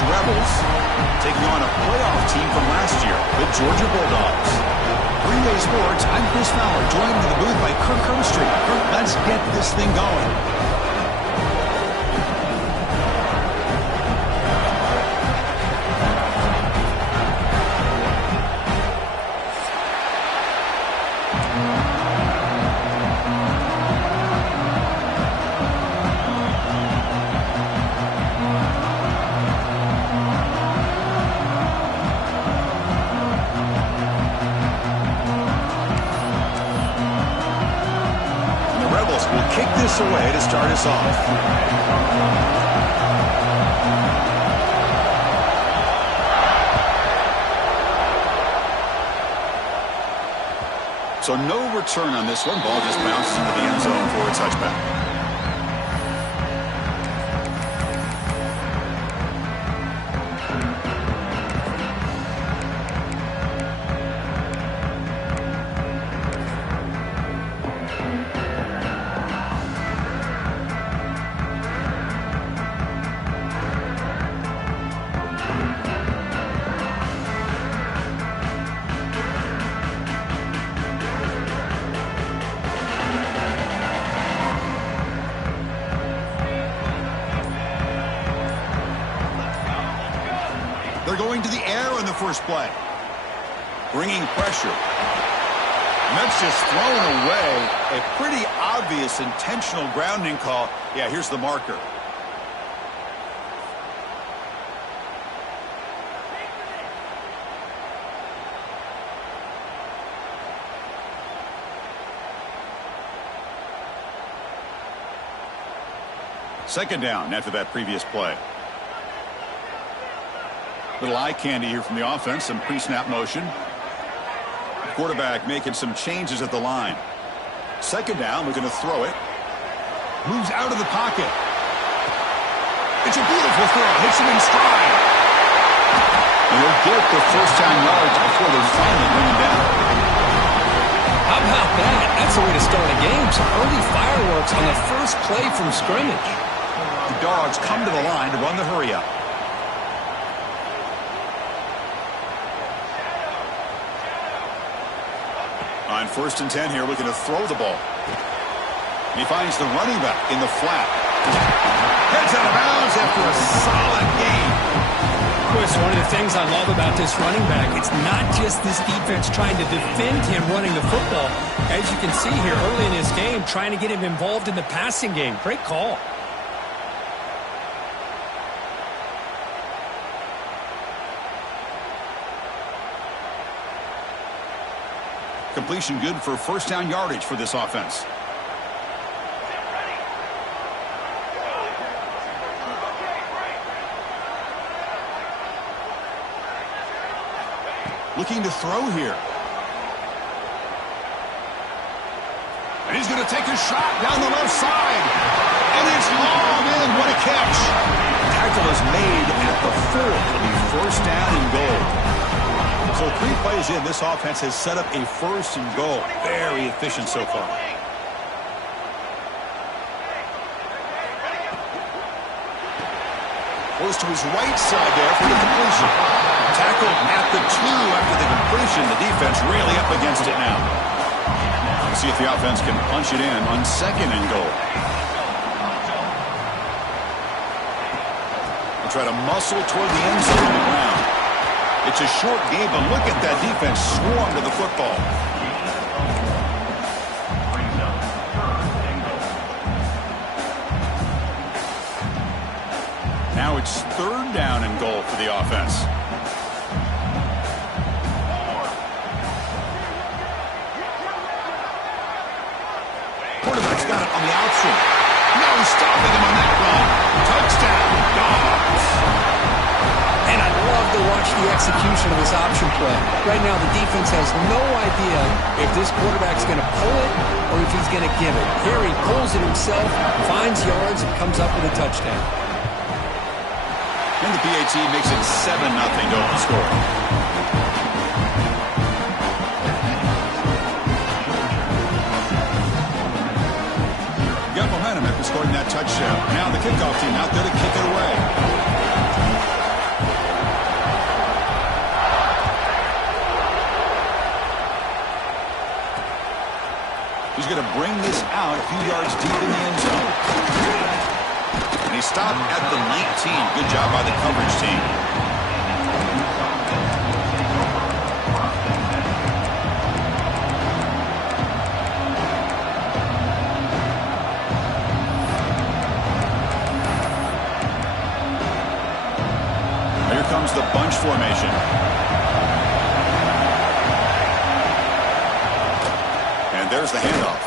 Rebels taking on a playoff team from last year, the Georgia Bulldogs. Green Bay Sports, I'm Chris Fowler, joined in the booth by Kirk Herbstreit. Kirk, let's get this thing going. Away to start us off. So no return on this one. Ball just bounces into the end zone for a touchback. They're going to the air on the first play. Bringing pressure. And that's just thrown away. A pretty obvious intentional grounding call. Yeah, here's the marker. Second down after that previous play. Little eye candy here from the offense, some pre-snap motion. Quarterback making some changes at the line. Second down, we're going to throw it. Moves out of the pocket. It's a beautiful throw. Hits him in stride. And they'll get the first down yards before they finally bring him down. How about that? That's the way to start a game. Some early fireworks on the first play from scrimmage. The Dogs come to the line to run the hurry up. On 1st and 10 here, looking to throw the ball. He finds the running back in the flat. Heads out of bounds after a solid game. Chris, one of the things I love about this running back, it's not just this defense trying to defend him running the football. As you can see here early in this game, trying to get him involved in the passing game. Great call. Completion good for first down yardage for this offense. Looking to throw here. And he's going to take a shot down the left side. And it's long in. What a catch. Tackle is made at the 4. It'll be first down and goal. So 3 plays in, this offense has set up a first and goal. Very efficient so far. Goes to his right side there for the completion. Tackle at the 2 after the completion. The defense really up against it now. We'll see if the offense can punch it in on second and goal. We'll try to muscle toward the end zone on the ground. It's a short game, but look at that defense swarm to the football. Now it's 3rd down and goal for the offense. Quarterback's got it on the outside. No stopping him on that run. Touchdown, Dogs. And I love to watch the execution of this option play. Right now, the defense has no idea if this quarterback's going to pull it or if he's going to give it. Here he pulls it himself, finds yards, and comes up with a touchdown. And the PAT makes it 7-0 to open the score. Got momentum after scoring that touchdown. Now the kickoff team out there to kick it away. are going to bring this out a few yards deep in the end zone. And he stopped at the 19. Good job by the coverage team. Here comes the bunch formation. And there's the handoff.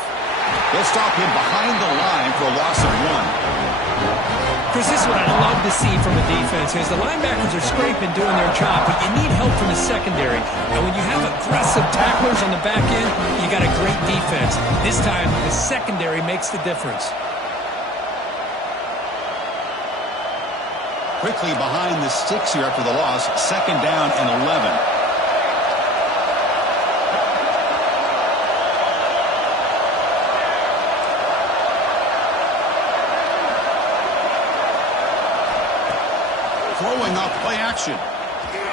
They'll stop him behind the line for a loss of 1. Chris, this is what I love to see from a defense is the linebackers are scraping, doing their job, but you need help from the secondary. And when you have aggressive tacklers on the back end, you got a great defense. This time, the secondary makes the difference. Quickly behind the sticks here after the loss. 2nd down and 11. Throwing off play action.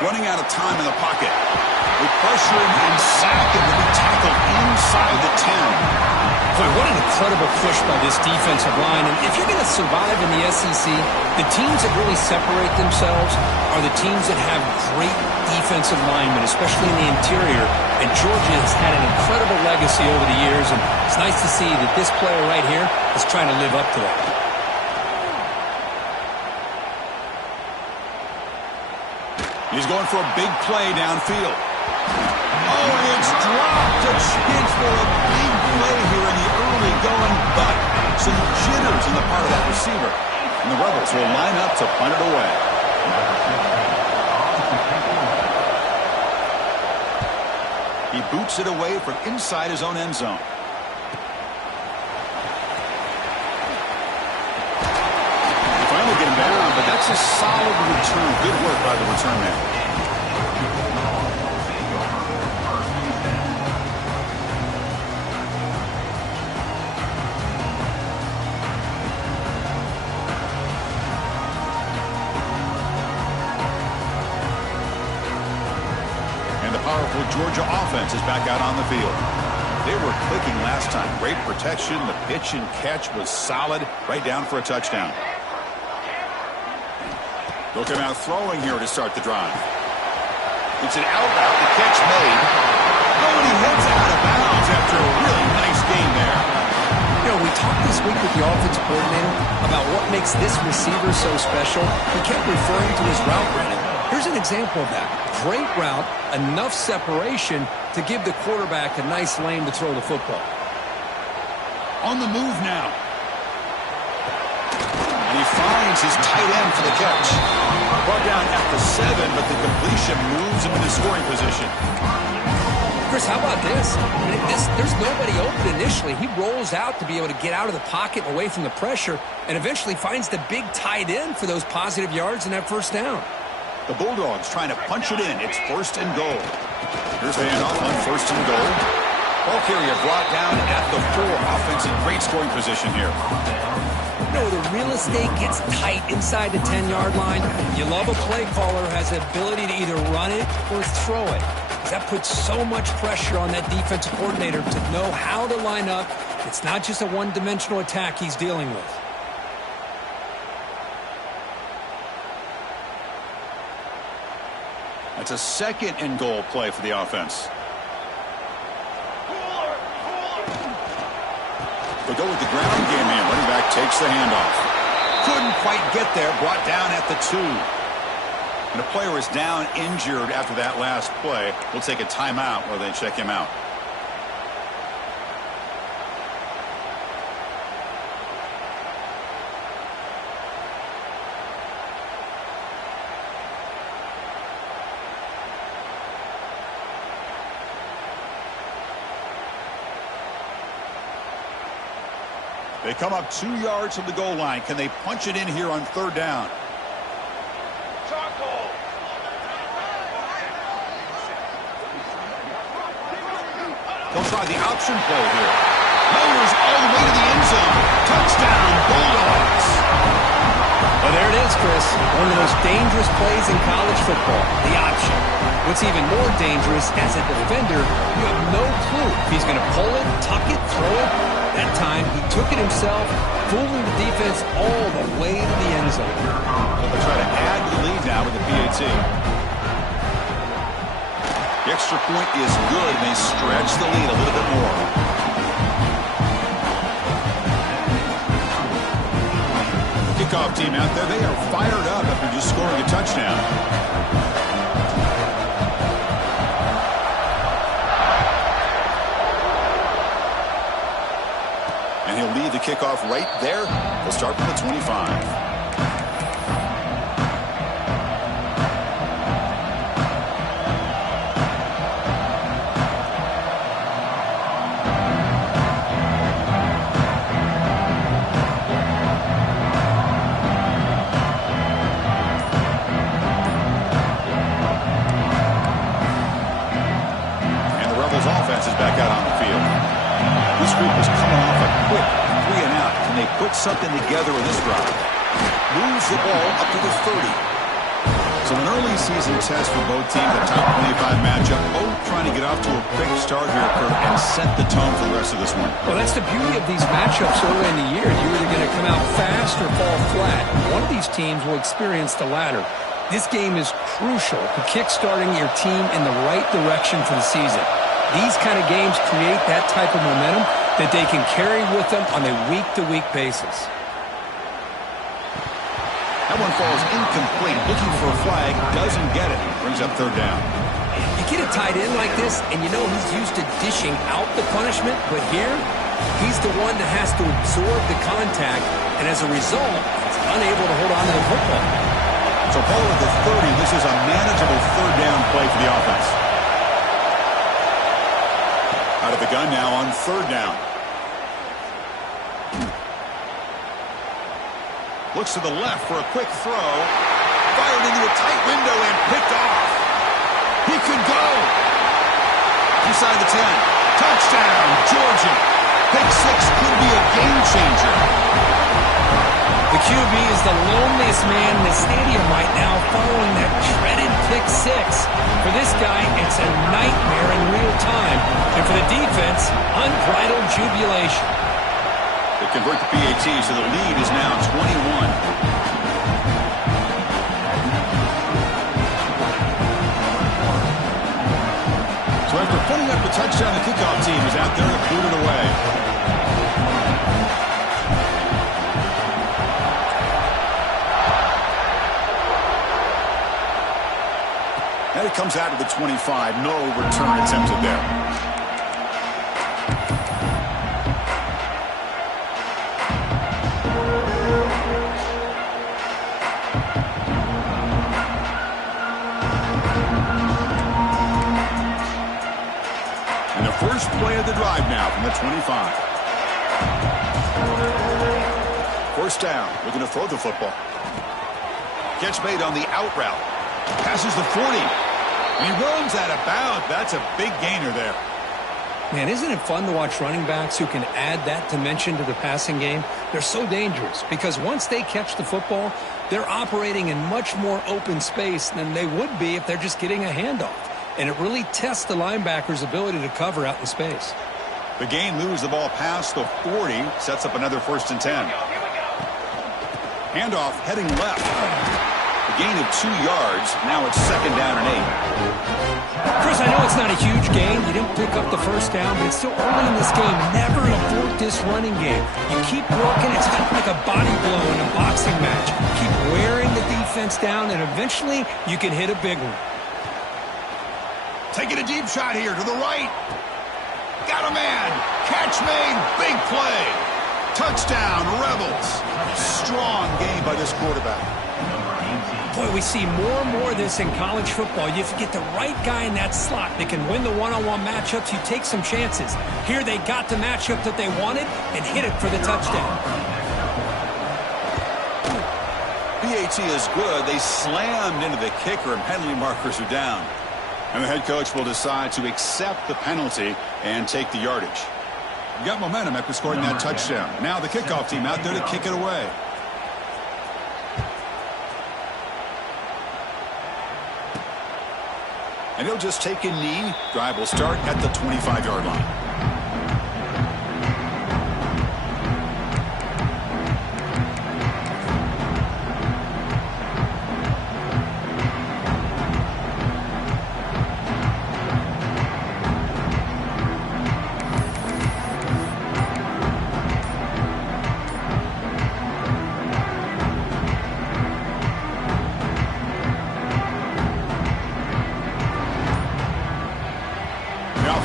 Running out of time in the pocket. They pressure him and sack him to be tackled inside the 10. Boy, what an incredible push by this defensive line. And if you're going to survive in the SEC, the teams that really separate themselves are the teams that have great defensive linemen, especially in the interior. And Georgia has had an incredible legacy over the years, and it's nice to see that this player right here is trying to live up to that. He's going for a big play downfield. Oh, and it's dropped. A chance for a big play here in the early going, but some jitters on the part of that receiver. And the Rebels will line up to punt it away. He boots it away from inside his own end zone. Finally get him down, but that's a solid return. Good work by the return man. And the powerful Georgia offense is back out on the field. They were clicking last time. Great protection. The pitch and catch was solid. Right down for a touchdown. They'll come out throwing here to start the drive. It's an out route. The catch made. Oh, and he heads out of bounds after a really nice game there. You know, we talked this week with the offensive coordinator about what makes this receiver so special. He kept referring to his route running. Here's an example of that. Great route, enough separation to give the quarterback a nice lane to throw the football. On the move now. And he finds his tight end for the catch. Brought down at the 7, but the completion moves him into scoring position. Chris, how about this? There's nobody open initially. He rolls out to be able to get out of the pocket away from the pressure and eventually finds the big tight end for those positive yards and that first down. The Bulldogs trying to punch it in. It's 1st and goal. Here's the handoff on 1st and goal. Ball carrier brought down at the 4. Offense in great scoring position here. You know, the real estate gets tight inside the 10-yard line. You love a play caller who has the ability to either run it or throw it. That puts so much pressure on that defensive coordinator to know how to line up. It's not just a one-dimensional attack he's dealing with. That's a 2nd and goal play for the offense. They'll go with the ground game here. Running back takes the handoff. Couldn't quite get there. Brought down at the 2. And a player is down injured after that last play. We'll take a timeout while they check him out. They come up 2 yards from the goal line. Can they punch it in here on 3rd down? They'll try the option play here. Mowers all the way to the end zone. Touchdown, Bulldogs. Well, there it is, Chris. One of the most dangerous plays in college football, the option. What's even more dangerous, as a defender, you have no clue if he's going to pull it, tuck it, throw it. That time, he took it himself, fooling the defense all the way to the end zone. They'll try to add to the lead now with the PAT. The extra point is good, and they stretch the lead a little bit more. Kickoff team out there, they are fired up after just scoring a touchdown. And he'll lead the kickoff right there. They'll start from the 25. Something together in this drive. Moves the ball up to the 30. So an early season test for both teams, a top 25 matchup. Both trying to get off to a quick start here, Kurt, and set the tone for the rest of this one. Well, that's the beauty of these matchups early in the year. You're either going to come out fast or fall flat. One of these teams will experience the latter. This game is crucial to kick-starting your team in the right direction for the season. These kind of games create that type of momentum that they can carry with them on a week-to-week basis. That one falls incomplete. Looking for a flag, doesn't get it. Brings up third down. You get a tight end like this, and you know he's used to dishing out the punishment, but here, he's the one that has to absorb the contact, and as a result, he's unable to hold on to the football. So Paul at the 30, this is a manageable third down play for the offense. Out of the gun now on third down. Looks to the left for a quick throw. Fired into a tight window and picked off. He could go. Inside the 10. Touchdown, Georgia. Pick six could be a game changer. The QB is the loneliest man in the stadium right now following that dreaded pick six. For this guy, it's a nightmare in real time. And for the defense, unbridled jubilation. They convert the PAT, so the lead is now 21. So after putting up a touchdown, the kickoff team is out there to boot it away. And it comes out to the 25. No return attempted there. And the first play of the drive now from the 25. First down, looking to throw the football. Catch made on the out route. Passes the 40. And he runs out of bounds. That's a big gainer there. Man, isn't it fun to watch running backs who can add that dimension to the passing game? They're so dangerous because once they catch the football, they're operating in much more open space than they would be if they're just getting a handoff. And it really tests the linebacker's ability to cover out in space. The gain moves the ball past the 40, sets up another 1st and 10. Handoff heading left. A gain of 2 yards. Now it's 2nd down and 8. Chris, I know it's not a huge gain. You didn't pick up the first down, but it's still early in this game. Never abort this running game. You keep working. It's kind of like a body blow in a boxing match. Keep wearing the defense down, and eventually you can hit a big one. Taking a deep shot here to the right. Got a man. Catch made. Big play. Touchdown, Rebels. Strong game by this quarterback. Boy, we see more and more of this in college football. You have to get the right guy in that slot that can win the one-on-one matchups. You take some chances. Here they got the matchup that they wanted and hit it for the touchdown. PAT is good. They slammed into the kicker and penalty markers are down. And the head coach will decide to accept the penalty and take the yardage. You got momentum after scoring that touchdown. Now the kickoff team out there to kick it away. And he'll just take a knee. Drive will start at the 25-yard line.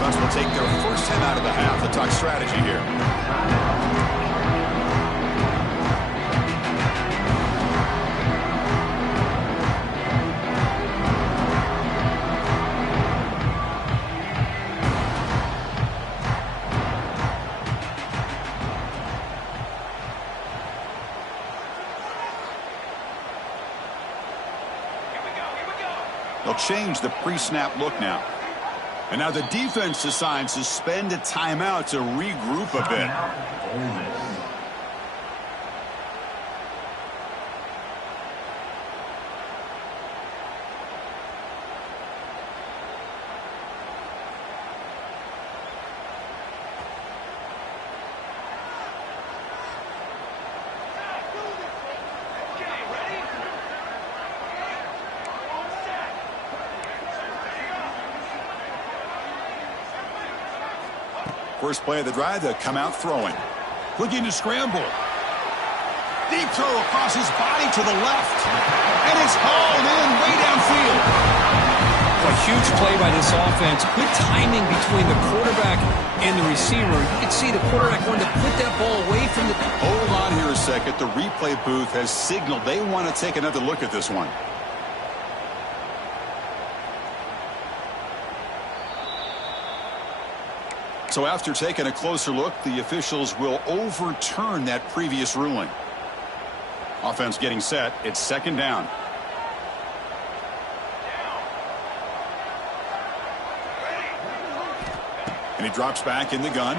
Will take their first 10 out of the half. The talk strategy here. They'll change the pre-snap look now. And now the defense decides to spend a timeout to regroup a bit. First play of the drive, they'll come out throwing. Looking to scramble. Deep throw across his body to the left. And it's hauled in way downfield. A huge play by this offense. Good timing between the quarterback and the receiver. You can see the quarterback wanted to put that ball away from the... Hold on here a second. The replay booth has signaled they want to take another look at this one. So after taking a closer look, the officials will overturn that previous ruling. Offense getting set. It's second down. And he drops back in the gun.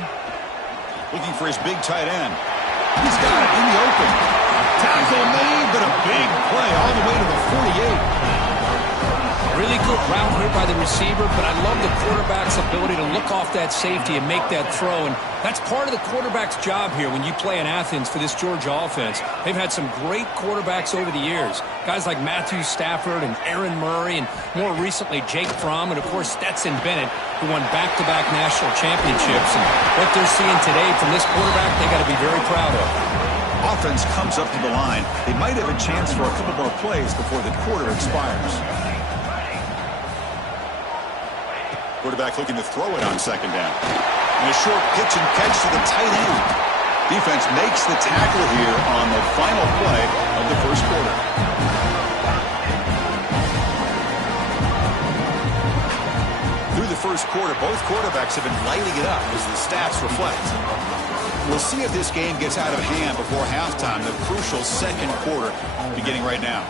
Looking for his big tight end. He's got it in the open. Tackle made, but a big play all the way to the 48. Really good route here by the receiver, but I love the quarterback's ability to look off that safety and make that throw. And that's part of the quarterback's job here when you play in Athens for this Georgia offense. They've had some great quarterbacks over the years. Guys like Matthew Stafford and Aaron Murray, and more recently Jake Fromm, and of course Stetson Bennett, who won back-to-back national championships. And what they're seeing today from this quarterback, they got to be very proud of. Offense comes up to the line. They might have a chance for a couple more plays before the quarter expires. Quarterback looking to throw it on second down. And a short pitch and catch to the tight end. Defense makes the tackle here on the final play of the first quarter. Through the first quarter, both quarterbacks have been lighting it up as the stats reflect. We'll see if this game gets out of hand before halftime, the crucial second quarter beginning right now.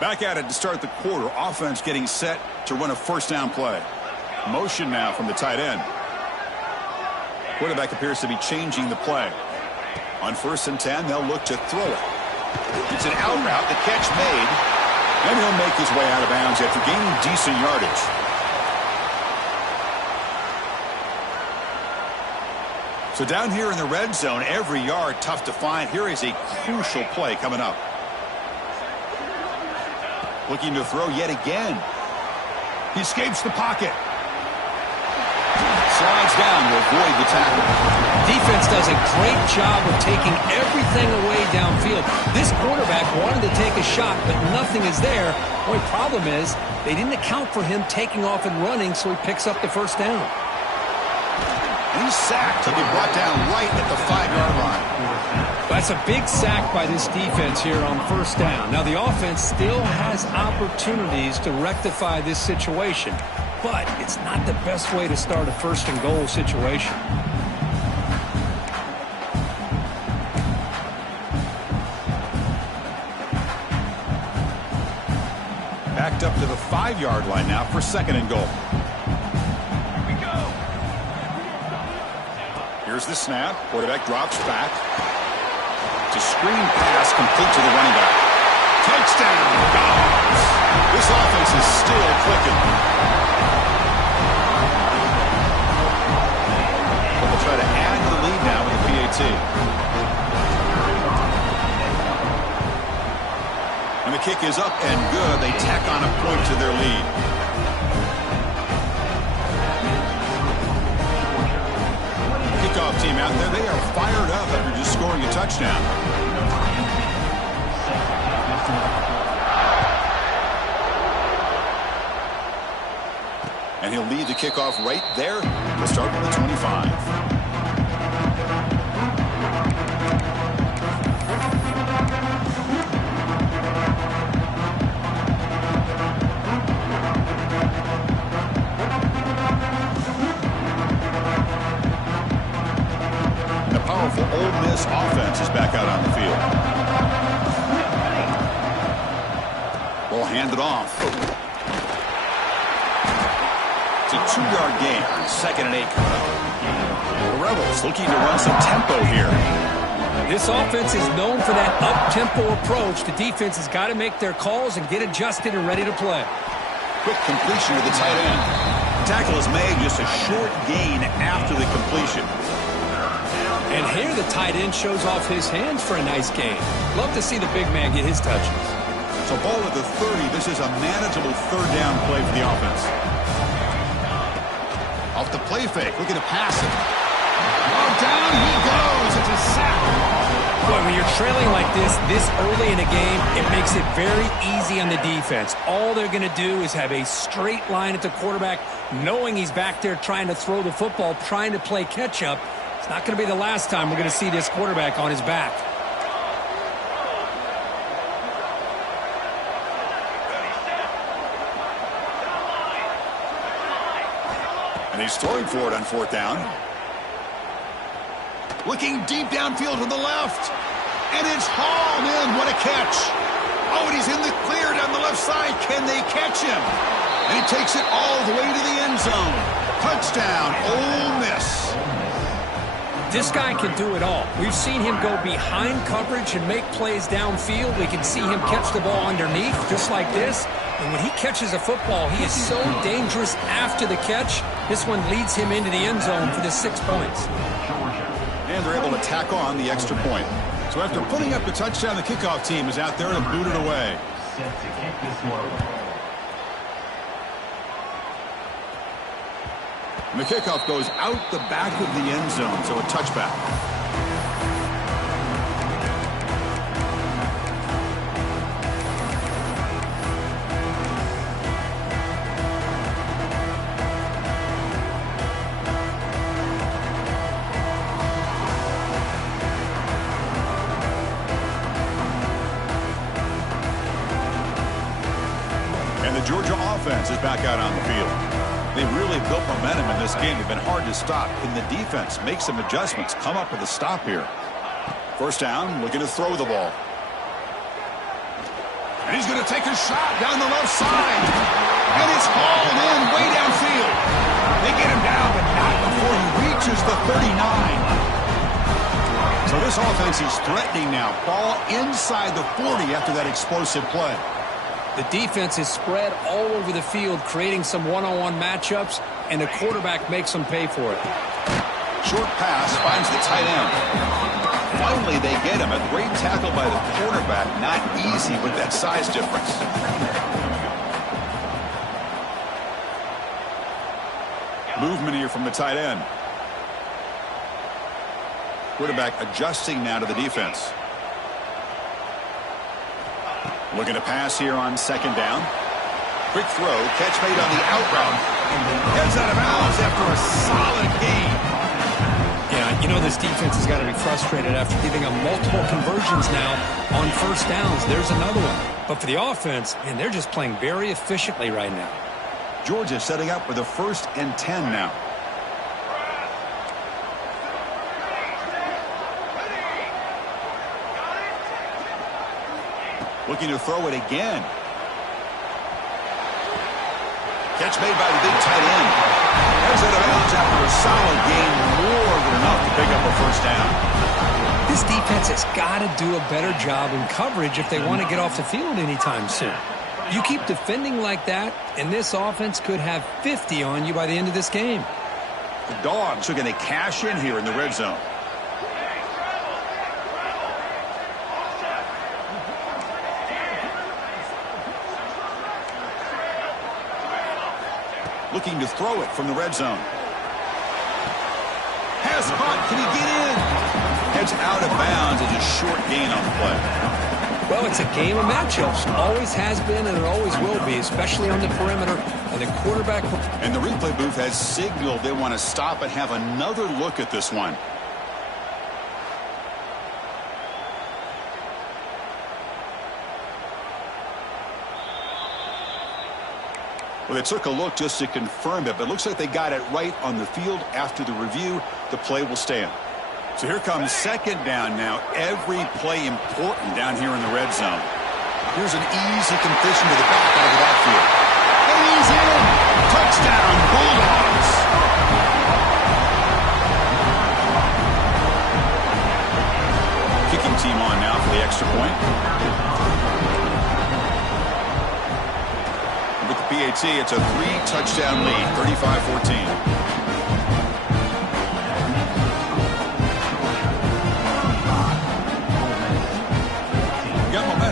Back at it to start the quarter. Offense getting set to run a first down play. Motion now from the tight end. Quarterback appears to be changing the play. On 1st and 10, they'll look to throw it. It's an out route, the catch made. And he'll make his way out of bounds after gaining decent yardage. So down here in the red zone, every yard tough to find. Here is a crucial play coming up. Looking to throw yet again. He escapes the pocket. Slides down to avoid the tackle. Defense does a great job of taking everything away downfield. This quarterback wanted to take a shot, but nothing is there. The only problem is they didn't account for him taking off and running, so he picks up the first down. And he's sacked. He'll be brought down right at the 5-yard line. That's a big sack by this defense here on first down. Now, the offense still has opportunities to rectify this situation, but it's not the best way to start a first and goal situation. Backed up to the 5-yard line now for 2nd and goal. Here's the snap. Quarterback drops back. It's a screen pass complete to the running back. Touchdown, Dogs! This offense is still clicking. But they'll try to add to the lead now with the PAT. And the kick is up and good. They tack on a point to their lead. Kickoff team out there, they are fired up after just scoring a touchdown. And he'll lead the kickoff right there. We'll start with the 25. The Ole Miss offense is back out on the field. Ball handed off. It's a 2-yard gain on 2nd and 8 coming up. The Rebels looking to run some tempo here. This offense is known for that up-tempo approach. The defense has got to make their calls and get adjusted and ready to play. Quick completion to the tight end. The tackle is made, just a short gain after the completion. And here the tight end shows off his hands for a nice gain. Love to see the big man get his touches. So ball at the 30. This is a manageable 3rd down play for the offense. Off the play fake, looking to pass it. Oh, down he goes. It's a sack. Boy, when you're trailing like this early in a game, it makes it very easy on the defense. All they're going to do is have a straight line at the quarterback, knowing he's back there trying to throw the football, trying to play catch-up. It's not going to be the last time we're going to see this quarterback on his back. And he's throwing for it on 4th down. Looking deep downfield to the left. And it's hauled in. What a catch. Oh, and he's in the clear down the left side. Can they catch him? And he takes it all the way to the end zone. Touchdown, Ole Miss. This guy can do it all. We've seen him go behind coverage and make plays downfield. We can see him catch the ball underneath, just like this. And when he catches a football, he is so dangerous after the catch. This one leads him into the end zone for the 6 points. And they're able to tack on the extra point. So after putting up the touchdown, the kickoff team is out there to boot it away. And the kickoff goes out the back of the end zone, so a touchback. And the Georgia offense is back out on the field. They really built momentum in this game. They've been hard to stop. Can the defense make some adjustments, come up with a stop here? 1st down, looking to throw the ball. And he's going to take a shot down the left side. And it's hauled in way downfield. They get him down, but not before he reaches the 39. So this offense is threatening now. Ball inside the 40 after that explosive play. The defense is spread all over the field, creating some one-on-one matchups, and the quarterback makes them pay for it. Short pass finds the tight end. Finally, they get him. A great tackle by the quarterback. Not easy with that size difference. Movement here from the tight end. Quarterback adjusting now to the defense. Looking to pass here on 2nd down. Quick throw, catch made on the out route. Heads out of bounds after a solid gain. Yeah, you know this defense has got to be frustrated after giving up multiple conversions now on 1st downs. There's another one. But for the offense, man, they're just playing very efficiently right now. Georgia setting up for the 1st and 10 now. Looking to throw it again. Catch made by the big tight end. Heads out of bounds after a solid gain, more than enough to pick up a first down. This defense has got to do a better job in coverage if they want to get off the field anytime soon. You keep defending like that, and this offense could have 50 on you by the end of this game. The Dogs are going to cash in here in the red zone. Looking to throw it from the red zone. Has caught. Can he get in? Heads out of bounds. It's a short gain on the play. Well, it's a game of matchups. Always has been and it always will be, especially on the perimeter and the quarterback. And the replay booth has signaled they want to stop and have another look at this one. Well, they took a look just to confirm it, but it looks like they got it right on the field. After the review, the play will stand. So here comes second down now. Every play important down here in the red zone. Here's an easy completion to the back out of the backfield. And he's in. Touchdown, Bulldogs. Kicking team on now for the extra point. With the PAT, it's a 3-touchdown lead, 35-14.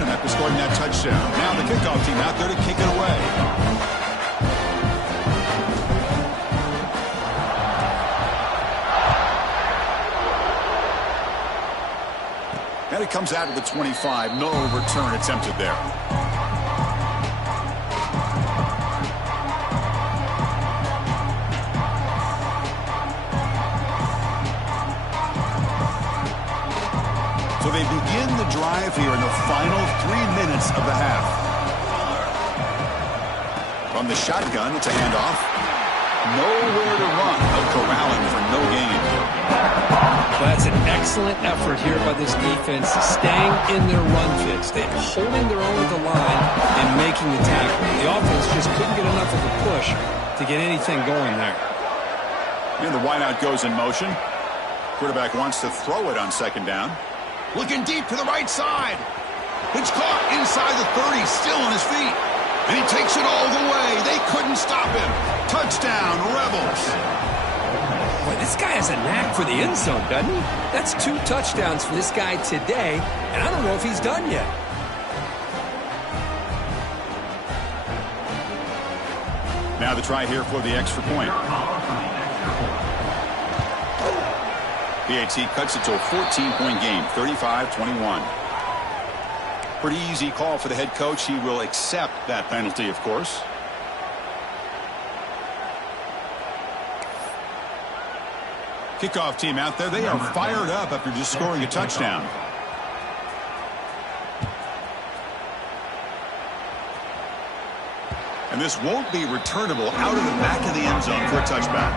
After scoring that touchdown. Now the kickoff team out there to kick it away. And it comes out of the 25. No return attempted there. So they begin the drive here in the final 3 minutes of the half. From the shotgun, it's a handoff. Nowhere to run. No corralling for no gain. Well, that's an excellent effort here by this defense, staying in their run fits. They're holding their own at the line and making the tackle. The offense just couldn't get enough of a push to get anything going there. And the wideout goes in motion. Quarterback wants to throw it on second down. Looking deep to the right side. It's caught inside the 30, still on his feet. And he takes it all the way. They couldn't stop him. Touchdown, Rebels. Boy, this guy has a knack for the end zone, doesn't he? That's 2 touchdowns for this guy today, and I don't know if he's done yet. Now the try here for the extra point. PAT cuts it to a 14-point game, 35-21. Pretty easy call for the head coach. He will accept that penalty, of course. Kickoff team out there. They are fired up after just scoring a touchdown. And this won't be returnable out of the back of the end zone for a touchback.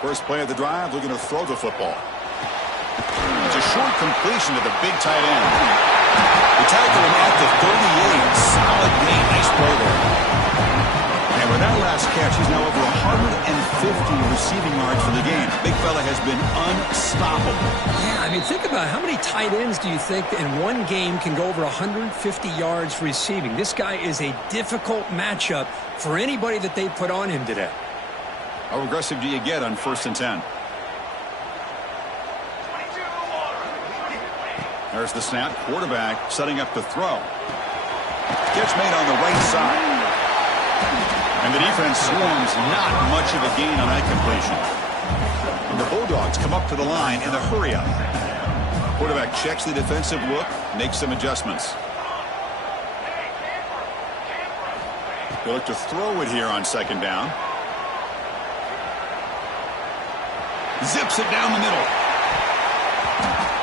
First play of the drive, looking to throw the football. It's a short completion to the big tight end. They tackle him at the 38. Solid gain. Nice play there. And with that last catch, he's now over 150 receiving yards for the game. Big fella has been unstoppable. Yeah, I mean, think about it. How many tight ends do you think in one game can go over 150 yards receiving? This guy is a difficult matchup for anybody that they put on him today. How aggressive do you get on 1st and 10? There's the snap. Quarterback setting up the throw. Catch made on the right side. And the defense swarms. Not much of a gain on that completion. And the Bulldogs come up to the line in a hurry-up. Quarterback checks the defensive look, makes some adjustments. They look to throw it here on second down. Zips it down the middle.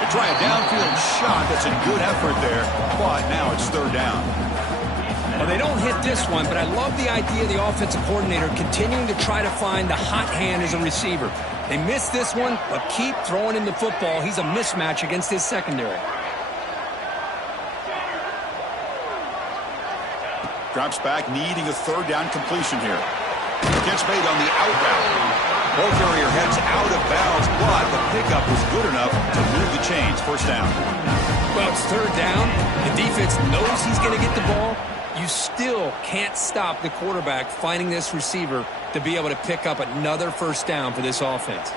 It Try a downfield shot. That's a good effort there, but now it's third down. Well, they don't hit this one, but I love the idea of the offensive coordinator continuing to try to find the hot hand as a receiver. They missed this one, but keep throwing him the football. He's a mismatch against his secondary. Drops back, needing a third down completion here. Gets made on the out route. Ball carrier heads out of bounds, but the pickup was good enough to move the chains. First down. Well, it's third down. The defense knows he's going to get the ball. You still can't stop the quarterback finding this receiver to be able to pick up another first down for this offense.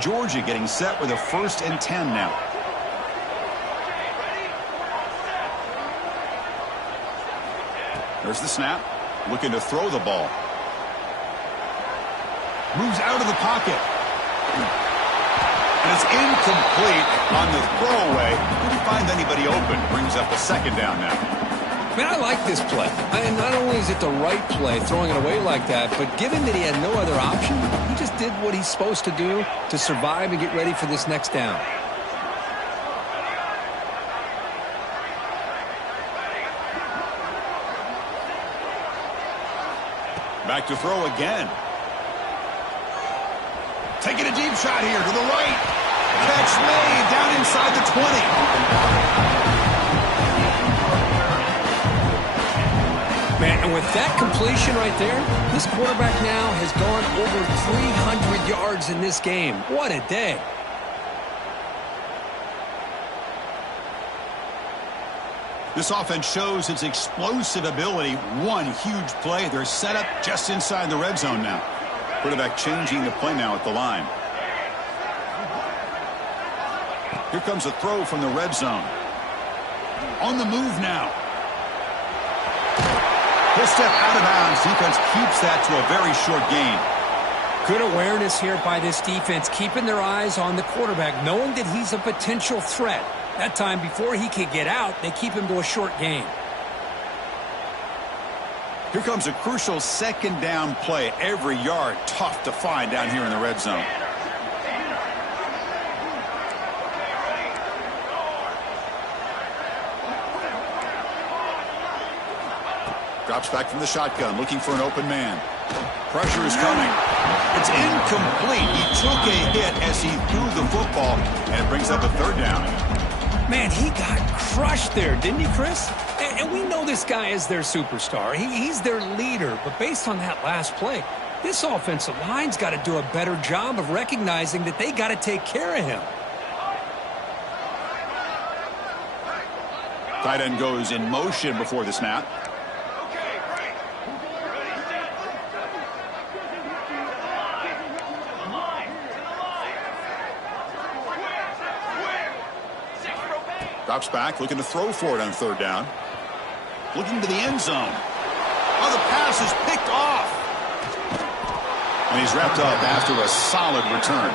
Georgia getting set with a 1st and 10 now. There's the snap. Looking to throw the ball. Moves out of the pocket. And it's incomplete on the throwaway. Didn't find anybody open. Brings up a second down now. Man, I like this play. And not only is it the right play, throwing it away like that, but given that he had no other option, he just did what he's supposed to do to survive and get ready for this next down. Back to throw again. Taking a deep shot here to the right. Catch made down inside the 20. Man, and with that completion right there, this quarterback now has gone over 300 yards in this game. What a day. This offense shows its explosive ability. One huge play. They're set up just inside the red zone now. Quarterback changing the play now at the line. Here comes a throw from the red zone. On the move now. He'll step out of bounds. Defense keeps that to a very short gain. Good awareness here by this defense, keeping their eyes on the quarterback, knowing that he's a potential threat. That time, before he could get out, they keep him to a short gain. Here comes a crucial second down play. Every yard tough to find down here in the red zone. Drops back from the shotgun, looking for an open man. Pressure is coming. It's incomplete. He took a hit as he threw the football, and it brings up a third down. Man, he got crushed there, didn't he, Chris? And we know this guy is their superstar. He's their leader. But based on that last play, this offensive line's got to do a better job of recognizing that they got to take care of him. Tight end goes in motion before the snap. Drops back, looking to throw for it on third down. Looking to the end zone. Oh, the pass is picked off. And he's wrapped up after a solid return.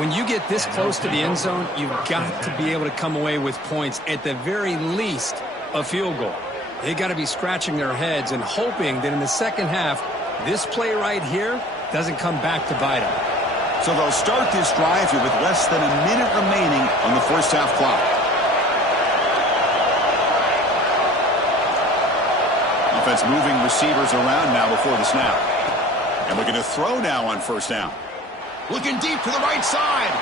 When you get this close to the end zone, you've got to be able to come away with points, at the very least, a field goal. They got to be scratching their heads and hoping that in the second half, this play right here doesn't come back to bite them. So they'll start this drive here with less than a minute remaining on the first half clock. Offense moving receivers around now before the snap. And looking to throw now on first down. Looking deep to the right side.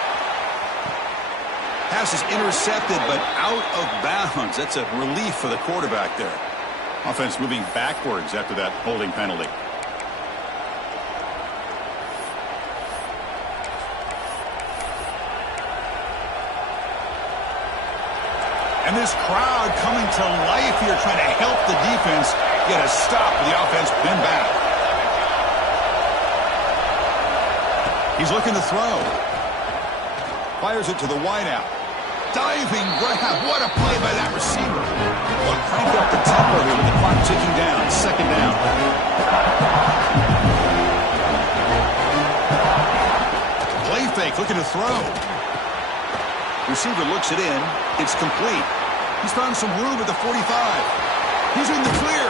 Pass is intercepted, but out of bounds. That's a relief for the quarterback there. Offense moving backwards after that holding penalty. And this crowd coming to life here, trying to help the defense get a stop with the offense pinned back. He's looking to throw. Fires it to the wideout. Diving grab. What a play by that receiver. Well, crank up the tempo here with the clock ticking down. Second down. Play fake, looking to throw. Receiver looks it in. It's complete. He's found some room at the 45. He's in the clear.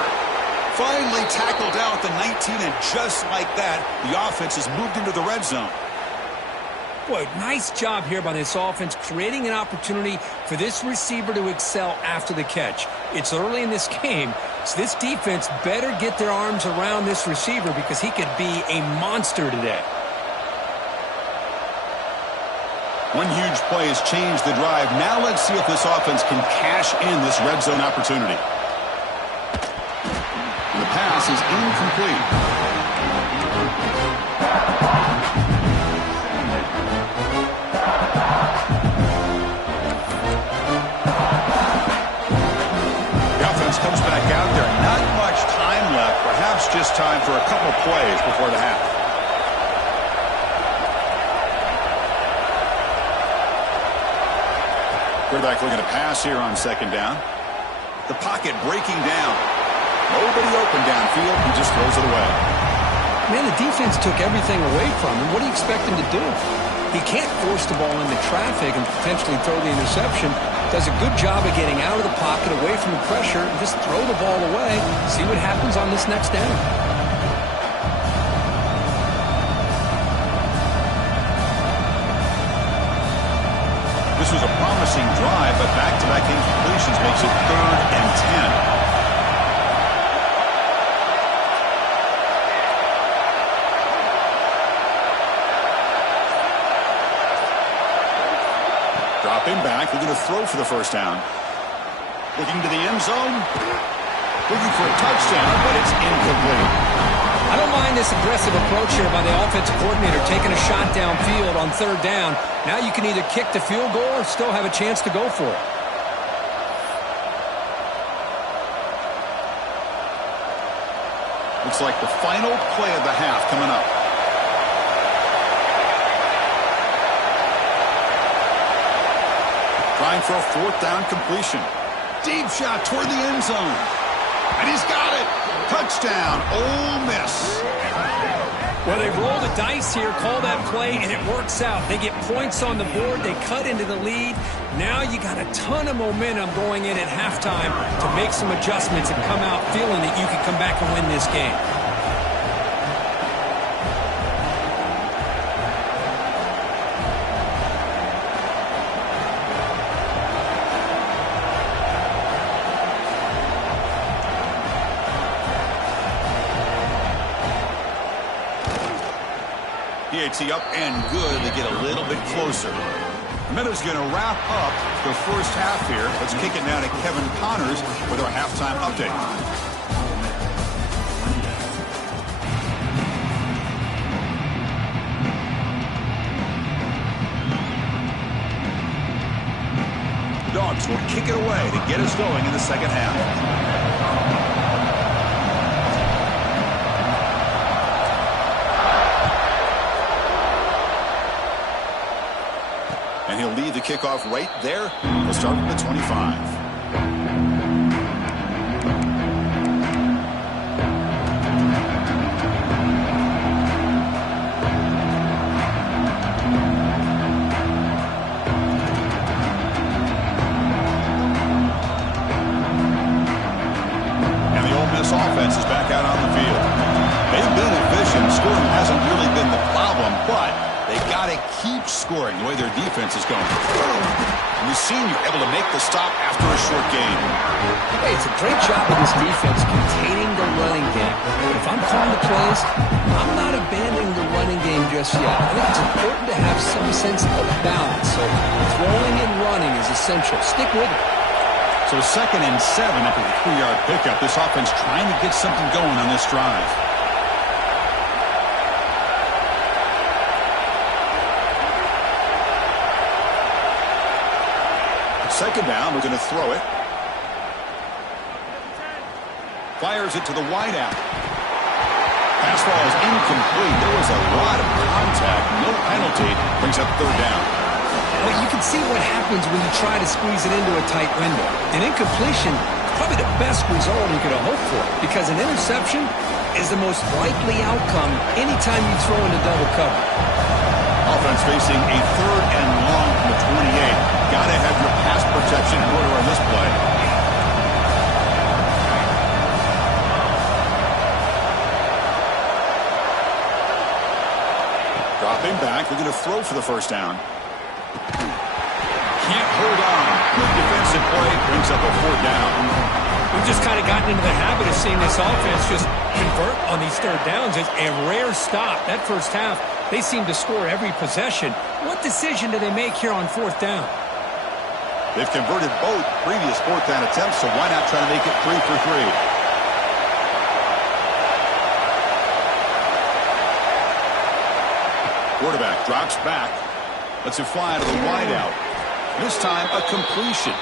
Finally tackled out the 19, and just like that, the offense has moved into the red zone. Boy, nice job here by this offense, creating an opportunity for this receiver to excel after the catch. It's early in this game, so this defense better get their arms around this receiver because he could be a monster today. One huge play has changed the drive. Now let's see if this offense can cash in this red zone opportunity. The pass is incomplete. The offense comes back out there. Not much time left. Perhaps just time for a couple plays before the half. Quarterback looking to pass here on second down. The pocket breaking down. Nobody open downfield. He just throws it away. Man, the defense took everything away from him. What do you expect him to do? He can't force the ball into traffic and potentially throw the interception. Does a good job of getting out of the pocket, away from the pressure, and just throw the ball away. See what happens on this next down. This was a promising drive, but back-to-back incompletions makes it 3rd and 10. Dropping back, looking to throw for the first down. Looking to the end zone. Looking for a touchdown, but it's incomplete. I don't mind this aggressive approach here by the offensive coordinator, taking a shot downfield on 3rd down. Now you can either kick the field goal or still have a chance to go for it. Looks like the final play of the half coming up. Trying for a 4th down completion. Deep shot toward the end zone. And he's got it. Touchdown, Ole Miss. Well, they roll the dice here, call that play, and it works out. They get points on the board. They cut into the lead. Now you got a ton of momentum going in at halftime to make some adjustments and come out feeling that you can come back and win this game. PAT up and good to get a little bit closer. The Meadows going to wrap up the first half here. Let's kick it now to Kevin Connors with our halftime update. The Dogs will kick it away to get us going in the second half. And he'll lead the kickoff right there. We'll start from the 25. And the Ole Miss offense is back out on the field. They've been efficient. Scoring hasn't really been the problem, but they got to keep scoring the way their defense is going. And the senior able to make the stop after a short gain. Hey, it's a great job of this defense containing the running game. But if I'm calling the plays, I'm not abandoning the running game just yet. I think it's important to have some sense of balance. So throwing and running is essential. Stick with it. So 2nd and 7 after the 3-yard pickup. This offense trying to get something going on this drive. Second down, we're going to throw it. Fires it to the wideout. Pass ball is incomplete. There was a lot of contact. No penalty. Brings up 3rd down. Well, you can see what happens when you try to squeeze it into a tight window. An incompletion is probably the best result you could have hoped for because an interception is the most likely outcome anytime you throw into double cover. Offense facing a 3rd and long from the 28. Got to have your pass protection in order on this play. Dropping back, they're going to throw for the first down. Can't hold on. Good defensive play, brings up a fourth down. We've just kind of gotten into the habit of seeing this offense just convert on these third downs. It's a rare stop. That first half, they seem to score every possession. What decision do they make here on fourth down? They've converted both previous fourth down attempts, so why not try to make it 3 for 3? Quarterback drops back. Lets it fly to the wideout. This time, a completion.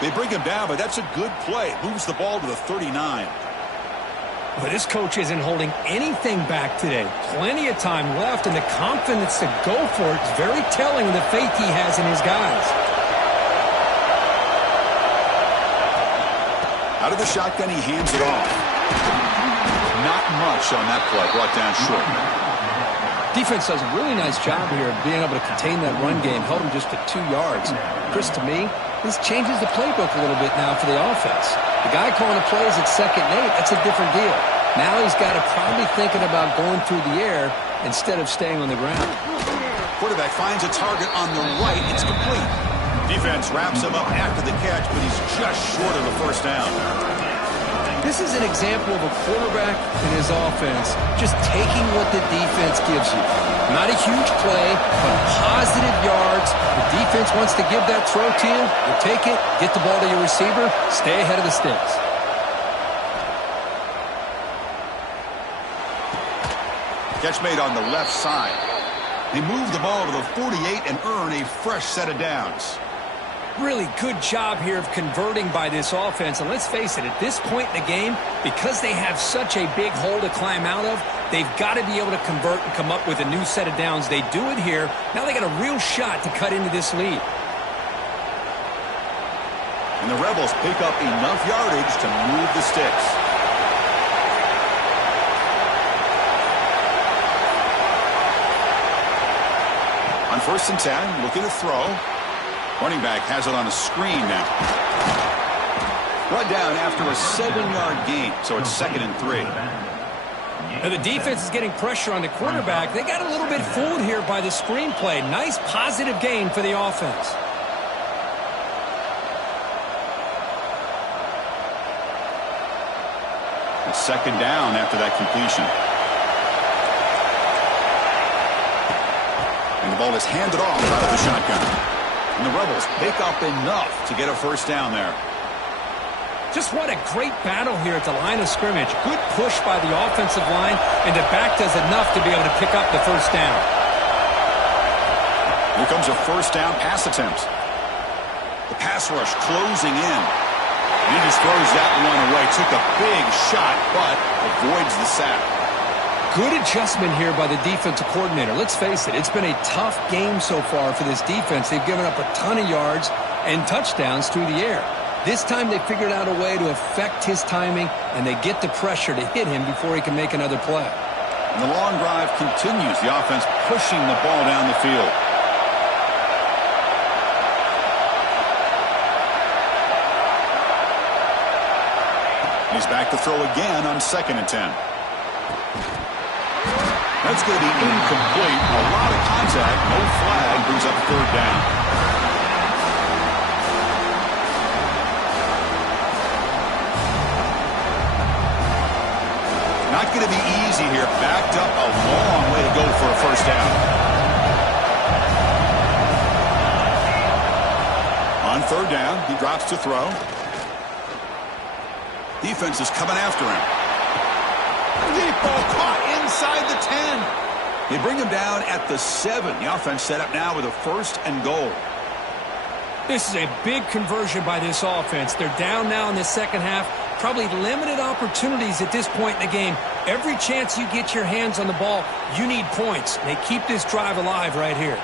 They bring him down, but that's a good play. Moves the ball to the 39. But this coach isn't holding anything back today. Plenty of time left, and the confidence to go for it is very telling of the faith he has in his guys. Out of the shotgun, he hands it off. Not much on that play. Brought down short. Defense does a really nice job here of being able to contain that run game. Held him just to 2 yards. Chris, to me, this changes the playbook a little bit now for the offense. The guy calling the plays at 2nd and 8, that's a different deal. Now he's got to probably thinking about going through the air instead of staying on the ground. Quarterback finds a target on the right. It's complete. Defense wraps him up after the catch, but he's just short of the first down. This is an example of a quarterback and his offense just taking what the defense gives you. Not a huge play, but positive yards. The defense wants to give that throw to you. You take it, get the ball to your receiver, stay ahead of the sticks. Catch made on the left side. They move the ball to the 48 and earn a fresh set of downs. Really good job here of converting by this offense. And let's face it, at this point in the game, because they have such a big hole to climb out of, they've got to be able to convert and come up with a new set of downs. They do it here. Now they got a real shot to cut into this lead. And the Rebels pick up enough yardage to move the sticks. On 1st and 10, looking to throw. Running back has it on a screen now. Brought down after a 7-yard gain, so it's 2nd and 3. Now the defense is getting pressure on the quarterback. They got a little bit fooled here by the screenplay. Nice positive gain for the offense. It's 2nd down after that completion. And the ball is handed off out of the shotgun. And the Rebels pick up enough to get a first down there. Just what a great battle here at the line of scrimmage. Good push by the offensive line, and the back does enough to be able to pick up the first down. Here comes a first down pass attempt. The pass rush closing in. He just throws that one away. Took a big shot, but avoids the sack. Good adjustment here by the defensive coordinator. Let's face it, it's been a tough game so far for this defense. They've given up a ton of yards and touchdowns through the air. This time they figured out a way to affect his timing, and they get the pressure to hit him before he can make another play. And the long drive continues. The offense pushing the ball down the field. He's back to throw again on 2nd and 10. That's going to be incomplete. A lot of contact. No flag. Brings up 3rd down. Not going to be easy here. Backed up a long way to go for a first down. On 3rd down, he drops to throw. Defense is coming after him. Deep ball caught inside the 10. They bring him down at the 7. The offense set up now with a 1st and goal. This is a big conversion by this offense. They're down now in the second half. Probably limited opportunities at this point in the game. Every chance you get your hands on the ball, you need points. They keep this drive alive right here.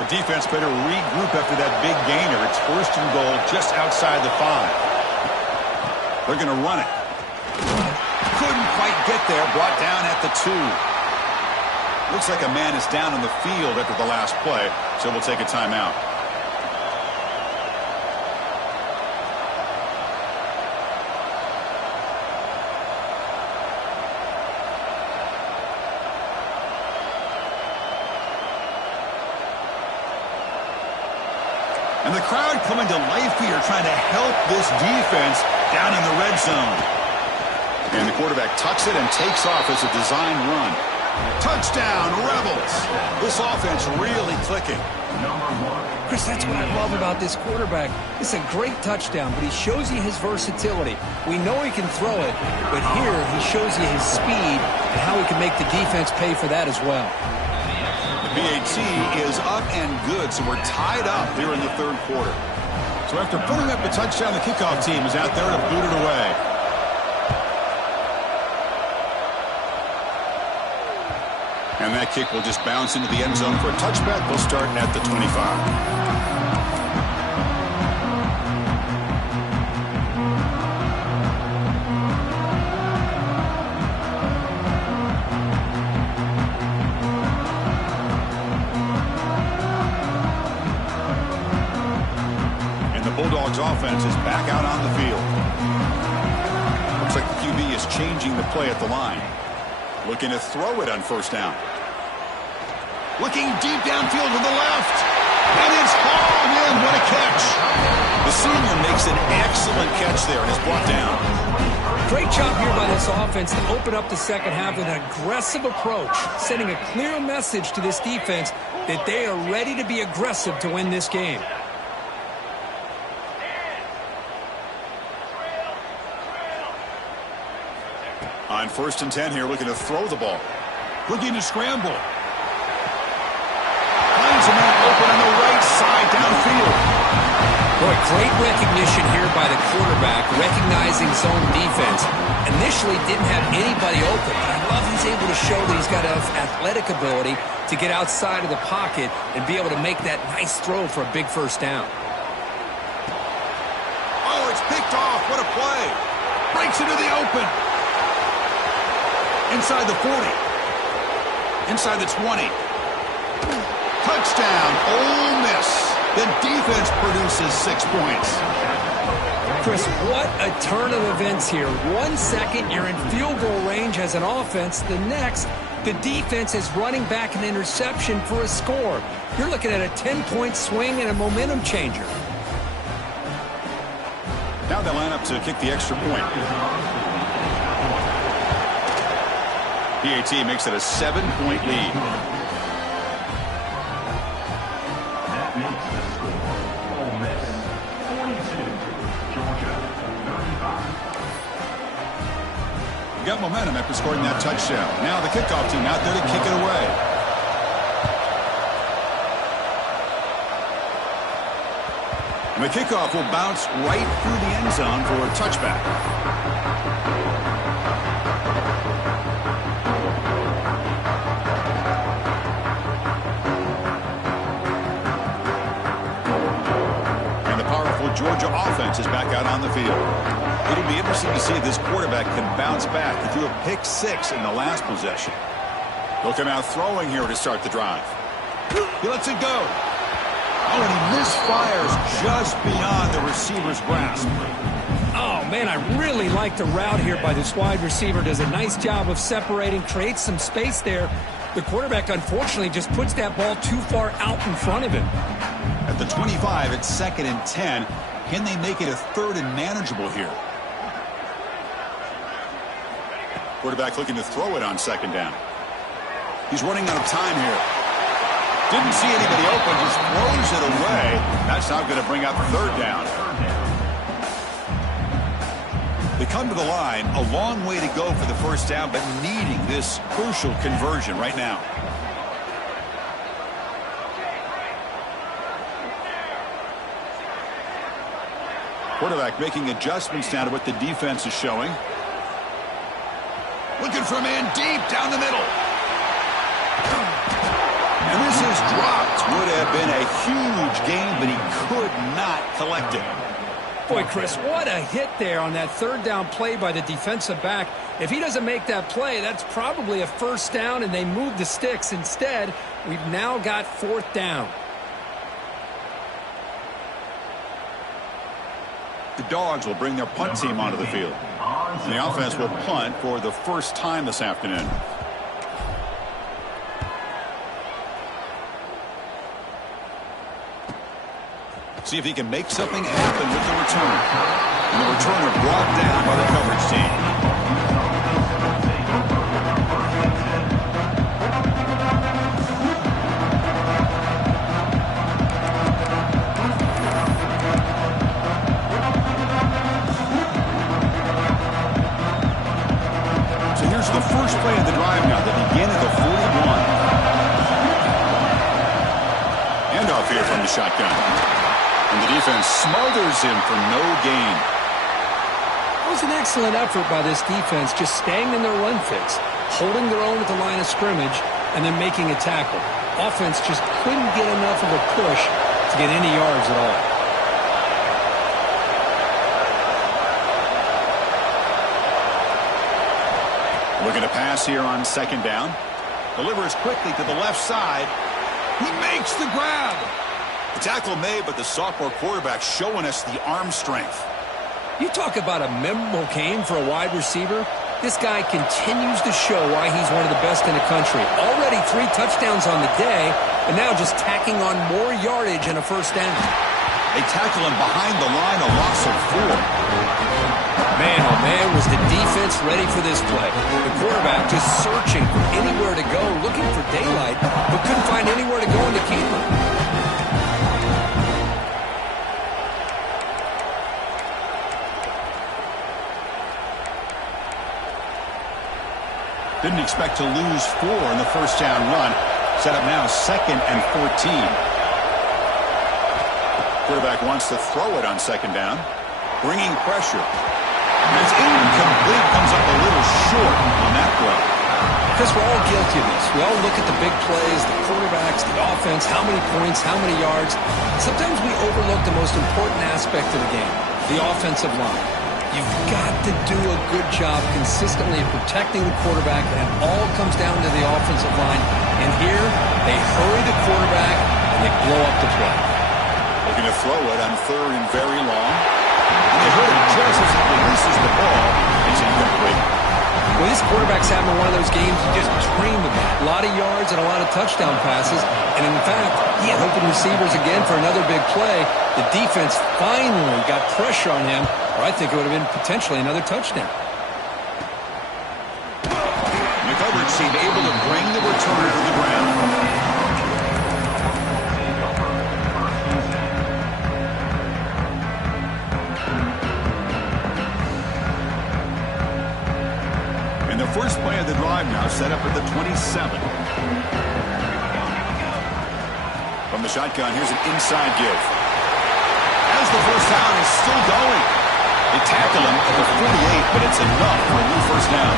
The defense better regroup after that big gainer. It's 1st and goal just outside the 5. They're going to run it. Couldn't quite get there. Brought down at the 2. Looks like a man is down on the field after the last play, so we'll take a timeout. And the crowd coming to life here, trying to help this defense down in the red zone. And the quarterback tucks it and takes off as a design run. Touchdown, Rebels. This offense really clicking. Chris, that's what I love about this quarterback. It's a great touchdown, but he shows you his versatility. We know he can throw it, but here he shows you his speed and how he can make the defense pay for that as well. The PAT is up and good, so we're tied up here in the third quarter. So after putting up a touchdown, the kickoff team is out there to boot it away. And that kick will just bounce into the end zone for a touchback. They'll start at the 25. Bulldogs offense is back out on the field. Looks like the QB is changing the play at the line. Looking to throw it on first down. Looking deep downfield to the left. And it's hauled in. What a catch. The senior makes an excellent catch there and is brought down. Great job here by this offense to open up the second half with an aggressive approach, sending a clear message to this defense that they are ready to be aggressive to win this game. On 1st and 10 here, looking to throw the ball. Looking to scramble. Finds a man open on the right side downfield. Boy, great recognition here by the quarterback, recognizing zone defense. Initially didn't have anybody open, but I love he's able to show that he's got enough athletic ability to get outside of the pocket and be able to make that nice throw for a big first down. Oh, it's picked off. What a play. Breaks into the open. Inside the 40. Inside the 20. Touchdown, Ole Miss. The defense produces 6 points. Chris, what a turn of events here. 1 second, you're in field goal range as an offense. The next, the defense is running back an interception for a score. You're looking at a 10-point swing and a momentum changer. Now they line up to kick the extra point. PAT makes it a 7-point lead. That makes the score Ole Miss 42, Georgia 35. Got momentum after scoring that touchdown. Now the kickoff team out there to kick it away. And the kickoff will bounce right through the end zone for a touchback. Georgia offense is back out on the field. It'll be interesting to see if this quarterback can bounce back. He threw a pick 6 in the last possession. They'll come out throwing here to start the drive. He lets it go. Oh, and he misfires just beyond the receiver's grasp. Oh, man, I really like the route here by this wide receiver. Does a nice job of separating, creates some space there. The quarterback, unfortunately, just puts that ball too far out in front of him. At the 25, it's 2nd and 10. Can they make it a 3rd and manageable here? Quarterback looking to throw it on 2nd down. He's running out of time here. Didn't see anybody open, just throws it away. That's not going to bring up 3rd down. They come to the line, a long way to go for the first down, but needing this crucial conversion right now. Quarterback making adjustments now to what the defense is showing. Looking for a man deep down the middle. And this is dropped. Would have been a huge gain, but he could not collect it. Boy, Chris, what a hit there on that 3rd down play by the defensive back. If he doesn't make that play, that's probably a first down, and they move the sticks. Instead, we've now got 4th down. The Dogs will bring their punt team onto the field. And the offense will punt for the first time this afternoon. See if he can make something happen with the return. And the returner brought down by the coverage team. So here's the first play of the drive now. They begin at the 41. Handoff here from the shotgun. And the defense smothers him for no gain. It was an excellent effort by this defense, just staying in their run fits, holding their own at the line of scrimmage, and then making a tackle. Offense just couldn't get enough of a push to get any yards at all. Looking to pass here on second down. Delivers quickly to the left side. He makes the grab. The tackle made, but the sophomore quarterback showing us the arm strength. You talk about a memorable game for a wide receiver. This guy continues to show why he's one of the best in the country. Already 3 touchdowns on the day, and now just tacking on more yardage and a first down. They tackle him behind the line, a loss of 4. Man, oh man, was the defense ready for this play. The quarterback just searching for anywhere to go, looking for daylight, but couldn't find anywhere to go in the keeper. Didn't expect to lose 4 in the first down run. Set up now 2nd and 14. Quarterback wants to throw it on second down. Bringing pressure. And it's incomplete. Comes up a little short on that play. Because we're all guilty of this. We all look at the big plays, the quarterbacks, the offense, how many points, how many yards. Sometimes we overlook the most important aspect of the game, the offensive line. You've got to do a good job consistently of protecting the quarterback, and it all comes down to the offensive line. And here, they hurry the quarterback, and they blow up the play. Looking to throw it on 3rd and very long. And they hurt him just as he releases the ball. It's incomplete. Well, this quarterback's having one of those games you just dream about. A lot of yards and a lot of touchdown passes. And in fact, he had open receivers again for another big play. The defense finally got pressure on him, or I think it would have been potentially another touchdown. The coverage team able to bring the returner to the ground. And the first play of the drive now set up at the 27. From the shotgun, here's an inside give. As the first down is still going. They tackle him at the 48, but it's enough for a new first down.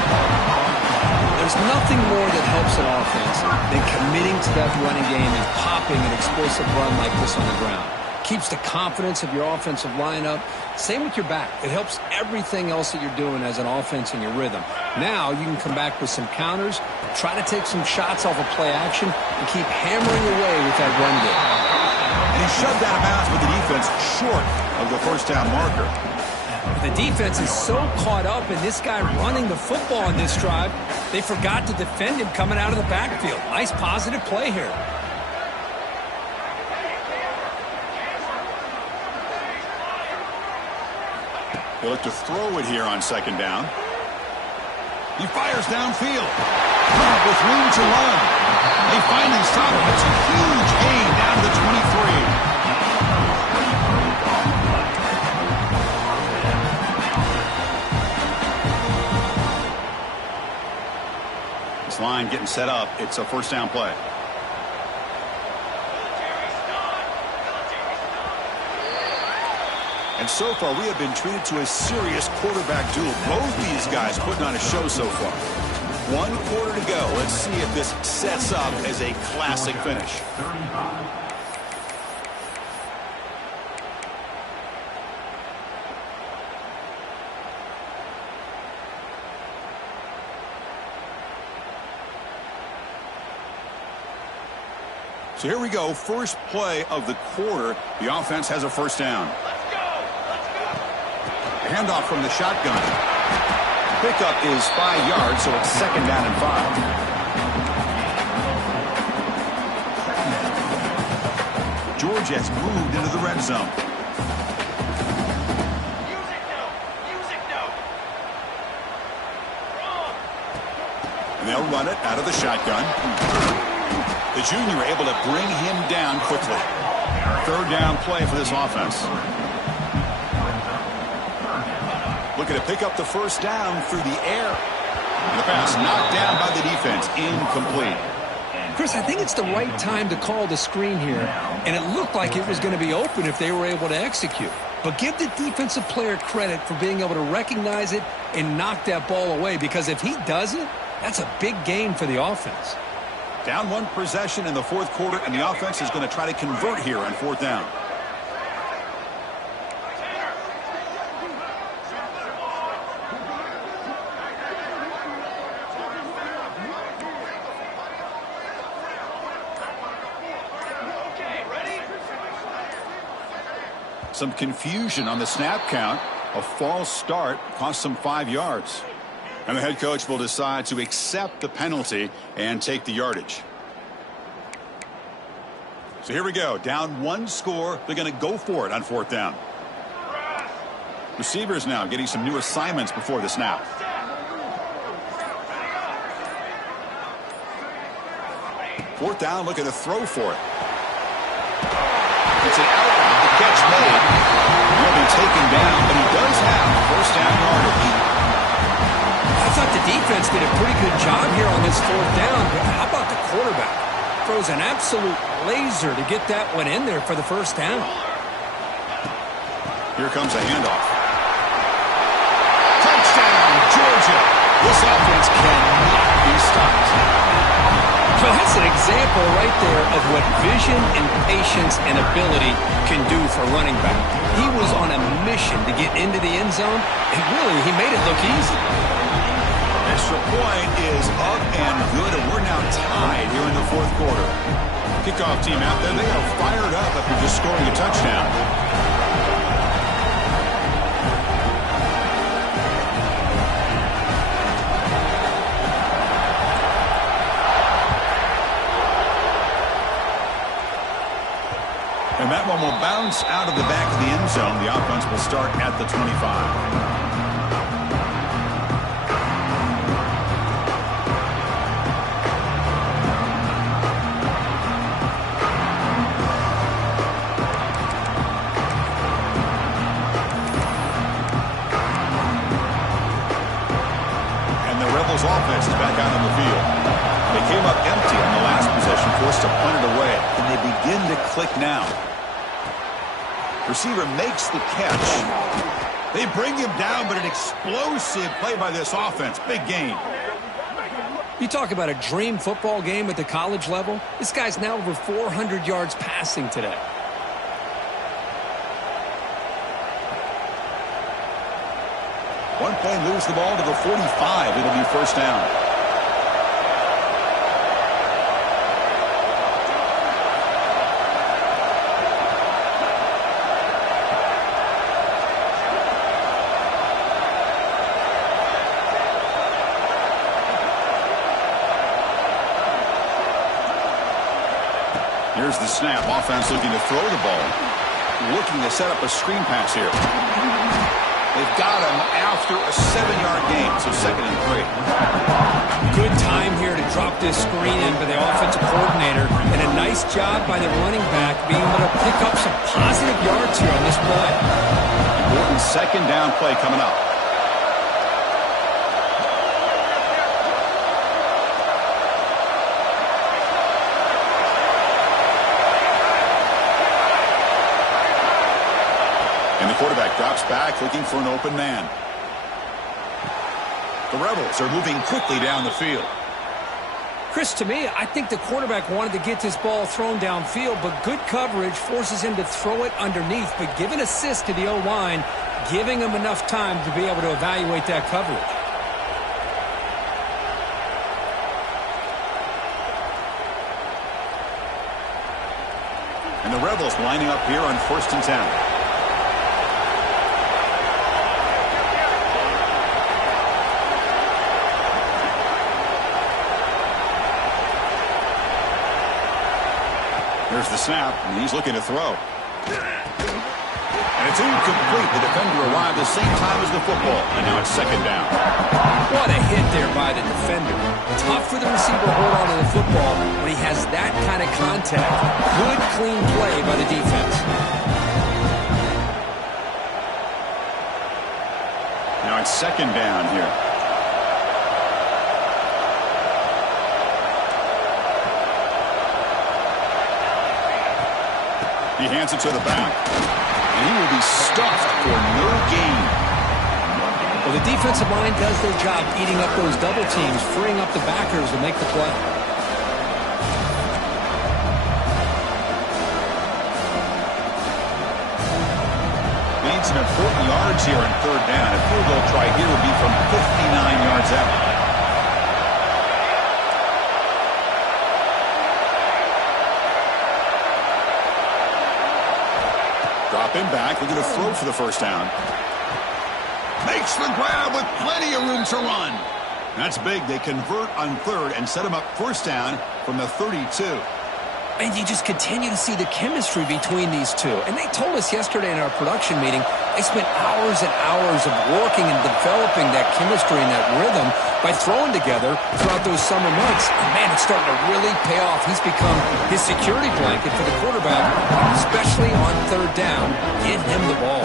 There's nothing more that helps an offense than committing to that running game and popping an explosive run like this on the ground. Keeps the confidence of your offensive lineup. Same with your back. It helps everything else that you're doing as an offense in your rhythm. Now you can come back with some counters, try to take some shots off of play action, and keep hammering away with that run game. And he shoved out of bounds with the defense short of the first down marker. The defense is so caught up in this guy running the football on this drive, they forgot to defend him coming out of the backfield. Nice positive play here. They look to throw it here on second down. He fires downfield. With room to run. They finally stop him. It's a huge gain down to the 23. This line getting set up. It's a first down play. And so far, we have been treated to a serious quarterback duel. Both these guys putting on a show so far. 1 quarter to go. Let's see if this sets up as a classic finish. So here we go. First play of the quarter. The offense has a first down. Handoff from the shotgun. Pickup is 5 yards, so it's second down and 5. Georgia has moved into the red zone. And they'll run it out of the shotgun. The junior able to bring him down quickly. Third down play for this offense. Looking to pick up the first down through the air. And the pass knocked down by the defense. Incomplete. Chris, I think it's the right time to call the screen here, and it looked like it was going to be open if they were able to execute. But give the defensive player credit for being able to recognize it and knock that ball away, because if he doesn't, that's a big gain for the offense. Down one possession in the fourth quarter, and the offense is going to try to convert here on fourth down. Some confusion on the snap count. A false start cost them 5 yards. And the head coach will decide to accept the penalty and take the yardage. So here we go. Down one score. They're going to go for it on fourth down. Receivers now getting some new assignments before the snap. Fourth down, looking to throw for it. It's an out. The catch made. He'll be taken down, but he does have first down yardage. I thought the defense did a pretty good job here on this fourth down, but how about the quarterback? Throws an absolute laser to get that one in there for the first down. Here comes a handoff. Touchdown, Georgia. This offense cannot be stopped. So that's an example right there of what vision and patience and ability can do for running back. He was on a mission to get into the end zone, and really, he made it look easy. Extra point is up and good, and we're now tied here in the fourth quarter. Kickoff team out there, they are fired up after just scoring a touchdown. And that one will bounce out of the back of the end zone. The offense will start at the 25. Offense is back out on the field. They came up empty on the last possession, forced to punt it away, and they begin to click now. Receiver makes the catch. They bring him down, but an explosive play by this offense. Big gain. You talk about a dream football game at the college level. This guy's now over 400 yards passing today. One play moves the ball to the 45. It'll be first down. Here's the snap. Offense looking to throw the ball. Looking to set up a screen pass here. They've got him after a 7-yard gain, so 2nd and 3. Good time here to drop this screen in by the offensive coordinator, and a nice job by the running back being able to pick up some positive yards here on this play. Important 2nd down play coming up. And the quarterback drops back, looking for an open man. The Rebels are moving quickly down the field. Chris, to me, I think the quarterback wanted to get this ball thrown downfield, but good coverage forces him to throw it underneath. But give an assist to the O-line, giving him enough time to be able to evaluate that coverage. And the Rebels lining up here on 1st and 10. There's the snap, and he's looking to throw. And it's incomplete. The defender arrived the same time as the football, and now it's second down. What a hit there by the defender. Tough for the receiver to hold on to the football when he has that kind of contact. Good, clean play by the defense. Now it's second down here. He hands it to the back. And he will be stuffed for no gain. Well, the defensive line does their job eating up those double teams, freeing up the backers to make the play. Needs some important yards here on third down. A field goal try here would be from 59 yards out. Dropping back, looking to throw for the first down. Makes the grab with plenty of room to run. That's big. They convert on third and set him up first down from the 32. And you just continue to see the chemistry between these two. And they told us yesterday in our production meeting, they spent hours and hours of working and developing that chemistry and that rhythm by throwing together throughout those summer months. And man, it's starting to really pay off. He's become his security blanket for the quarterback, especially on third down. Get him the ball.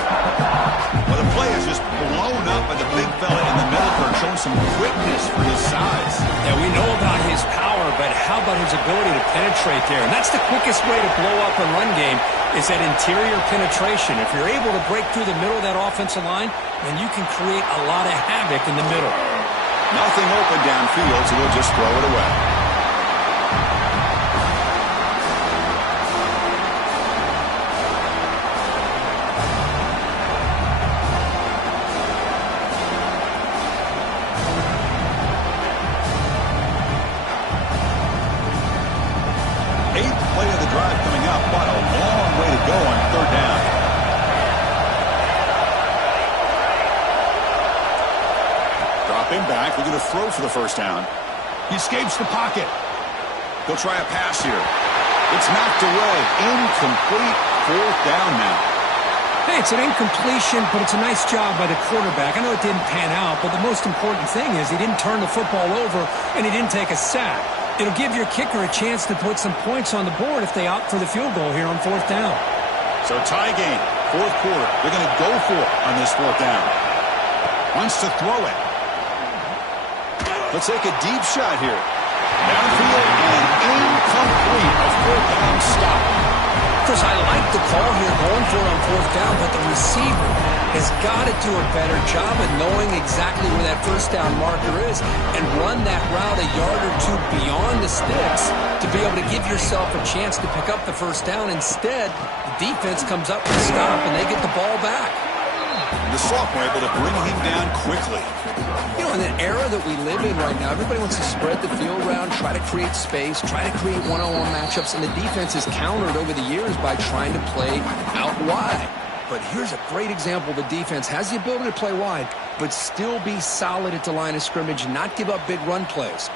Well, the play is just blown up by the big fella in the middle for showing some quickness for his size. Yeah, we know about his power, but how about his ability to penetrate there? And that's the quickest way to blow up a run game is that interior penetration. If you're able to break through the middle of that offensive line, then you can create a lot of havoc in the middle. Nothing open downfield, so they'll just throw it away. Eighth play of the drive coming up, but a long way to go on third down. Dropping back, looking to throw for the first down. He escapes the pocket. He'll try a pass here. It's knocked away. Incomplete. Fourth down now. Hey, it's an incompletion, but it's a nice job by the quarterback. I know it didn't pan out, but the most important thing is he didn't turn the football over and he didn't take a sack. It'll give your kicker a chance to put some points on the board if they opt for the field goal here on fourth down. So tie game, fourth quarter. They're going to go for it on this fourth down. Wants to throw it. Let's take a deep shot here. Downfield and incomplete. A fourth down stop. Chris, I like the call here going for it on fourth down, but the receiver has got to do a better job of knowing exactly where that first down marker is and run that route a yard or two beyond the sticks to be able to give yourself a chance to pick up the first down. Instead, the defense comes up with a stop and they get the ball back. The sophomore able to bring him down quickly. You know, in the era that we live in right now, everybody wants to spread the field around, try to create space, try to create one-on-one matchups, and the defense has countered over the years by trying to play out wide. But here's a great example. The defense has the ability to play wide, but still be solid at the line of scrimmage and not give up big run plays.